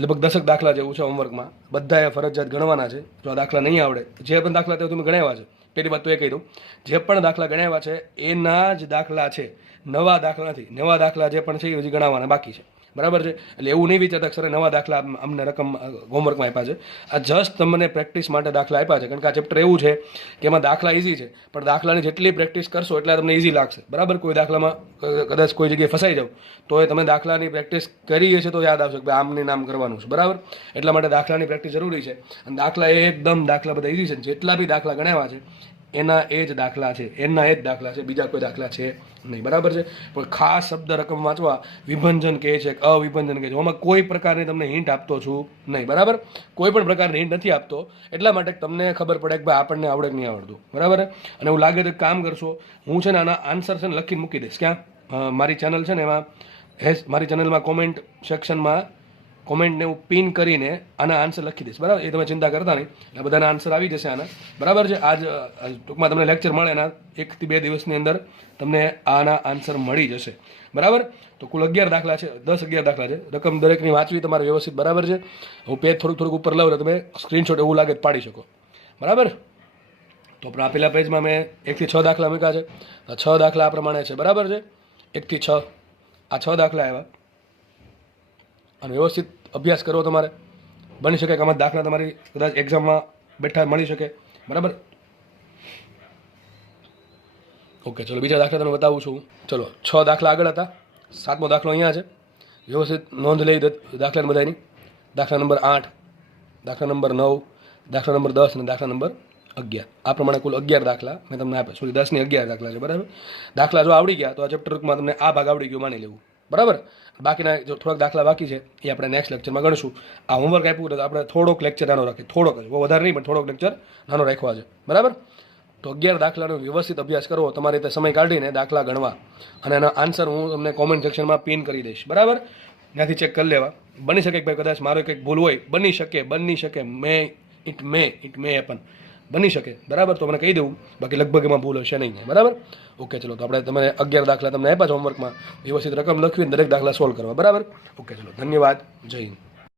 લગભગ 10 દાખલા જેવું છે હોમવર્કમાં. બધાએ ફરજિયાત ગણવાના છે. જો આ દાખલા નહીં આવડે, જે પણ દાખલા તેઓ તમે ગણાવ્યા છે, પહેલી વાત તો એ કહી દઉં, જે પણ દાખલા ગણાવ્યા છે એના જ દાખલા છે, નવા દાખલા નથી. નવા દાખલા જે પણ છે એ હજી ગણાવવાના બાકી છે, બરાબર છે. એટલે એવું નહીં વિચારતા સર નવા દાખલા અમને રકમ હોમવર્કમાં આપ્યા છે. આ જસ્ટ તમને પ્રેક્ટિસ માટે દાખલા આપ્યા છે, કારણ કે આ ચેપ્ટર એવું છે કે એમાં દાખલા ઇઝી છે, પણ દાખલાની જેટલી પ્રેક્ટિસ કરશો એટલા તમને ઇઝી લાગશે, બરાબર. કોઈ દાખલામાં કદાચ કોઈ જગ્યાએ ફસાઈ જાવ તો એ તમે દાખલાની પ્રેક્ટિસ કરીએ છે તો યાદ આવશે કે આમને નામ કરવાનું છે, બરાબર. એટલા માટે દાખલાની પ્રેક્ટિસ જરૂરી છે. અને દાખલા એકદમ દાખલા બધા ઇઝી છે. જેટલા બી દાખલા ગણાવ્યા છે એના એ જ દાખલા છે, એના એ જ દાખલા છે, બીજા કોઈ દાખલા છે નહીં, બરાબર છે. પણ ખાસ શબ્દ રકમ વાંચવા વિભંજન કહે છે, અવિભંજન કહે છે, આમાં કોઈ પ્રકારની તમને હિન્ટ આપતો છું નહીં, બરાબર. કોઈ પણ પ્રકારની હિન્ટ નથી આપતો, એટલા માટે તમને ખબર પડે કે ભાઈ આપણને આવડે કે નહીં આવડતું, બરાબર. અને એવું લાગે તો કામ કરશો, હું છે ને આના આન્સર છે ને લખીને મૂકી દઈશ. ક્યાં? મારી ચેનલ છે ને એમાં મારી ચેનલમાં કોમેન્ટ સેક્શનમાં કોમેન્ટને હું પિન કરીને આના આન્સર લખી દઈશ, બરાબર. એ તમે ચિંતા કરતા નહીં, એટલે બધાના આન્સર આવી જશે આના, બરાબર છે. આજ ટૂંકમાં તમને લેક્ચર મળે એના 1 થી 2 દિવસની અંદર તમને આના આન્સર મળી જશે, બરાબર. તો કુલ 11 દાખલા છે, 10-11 દાખલા છે. રકમ દરેકની વાંચવી તમારે વ્યવસ્થિત, બરાબર છે. હું પેજ થોડુંક ઉપર લઉં એટલે તમે સ્ક્રીનશોટ એવું લાગે પાડી શકો, બરાબર. તો આપણે આપેલા પેજમાં મેં 1 થી 6 દાખલા મૂક્યા છે. 6 દાખલા આ પ્રમાણે છે, બરાબર છે. 1 થી 6 આ 6 દાખલા આવ્યા, અને વ્યવસ્થિત અભ્યાસ કરવો તમારે. બની શકે કે આમાં દાખલા તમારી કદાચ એક્ઝામમાં બેઠા મળી શકે, બરાબર. ઓકે, ચલો બીજા દાખલા તમને બતાવું છું. ચલો 6 દાખલા આગળ હતા, 7મો દાખલો અહીંયા છે. વ્યવસ્થિત નોંધ લઈ દાખલાની બધાની. દાખલા નંબર 8, દાખલા નંબર 9, દાખલા નંબર 10 અને દાખલા નંબર 11. આ પ્રમાણે કુલ 11 દાખલા મેં તમને આપ્યા. સોરી, 10 ની 11 દાખલા છે, બરાબર. દાખલા જો આવડી ગયા તો આ ચેપ્ટરમાં તમને આ ભાગ આવડી ગયો માની લેવું, બરાબર. બાકીના જો થોડાક દાખલા બાકી છે એ આપણે નેક્સ્ટ લેક્ચરમાં ગણશું. આ હોમવર્ક આપ્યું તો આપણે થોડોક લેક્ચર નાનો રાખીએ, થોડોક જ, બહુ વધારે નહીં, પણ થોડોક લેક્ચર નાનો રાખવા છે, બરાબર. તો 11 દાખલાનો વ્યવસ્થિત અભ્યાસ કરવો, તમારી રીતે સમય કાઢીને દાખલા ગણવા, અને એનો આન્સર હું તમને કોમેન્ટ સેક્શનમાં પિન કરી દઈશ, બરાબર. ત્યાંથી ચેક કરી લેવા. બની શકે કે ભાઈ કદાચ મારો કંઈક ભૂલ હોય, બની શકે, ઇટ મે હેપન, બની શકે, બરાબર? તો મને કહી દેવું, બાકી લગભગ એમાં ભૂલ હશે નહીં, બરાબર? ઓકે, ચલો. તો આપણે તમે 11 દાખલા તમને આપ્યા છે હોમવર્કમાં, વ્યવસ્થિત રકમ લખવી દરેક દાખલા સોલ્વ કરવા, બરાબર? ઓકે, ચલો, ધન્યવાદ, જય હિન્દ.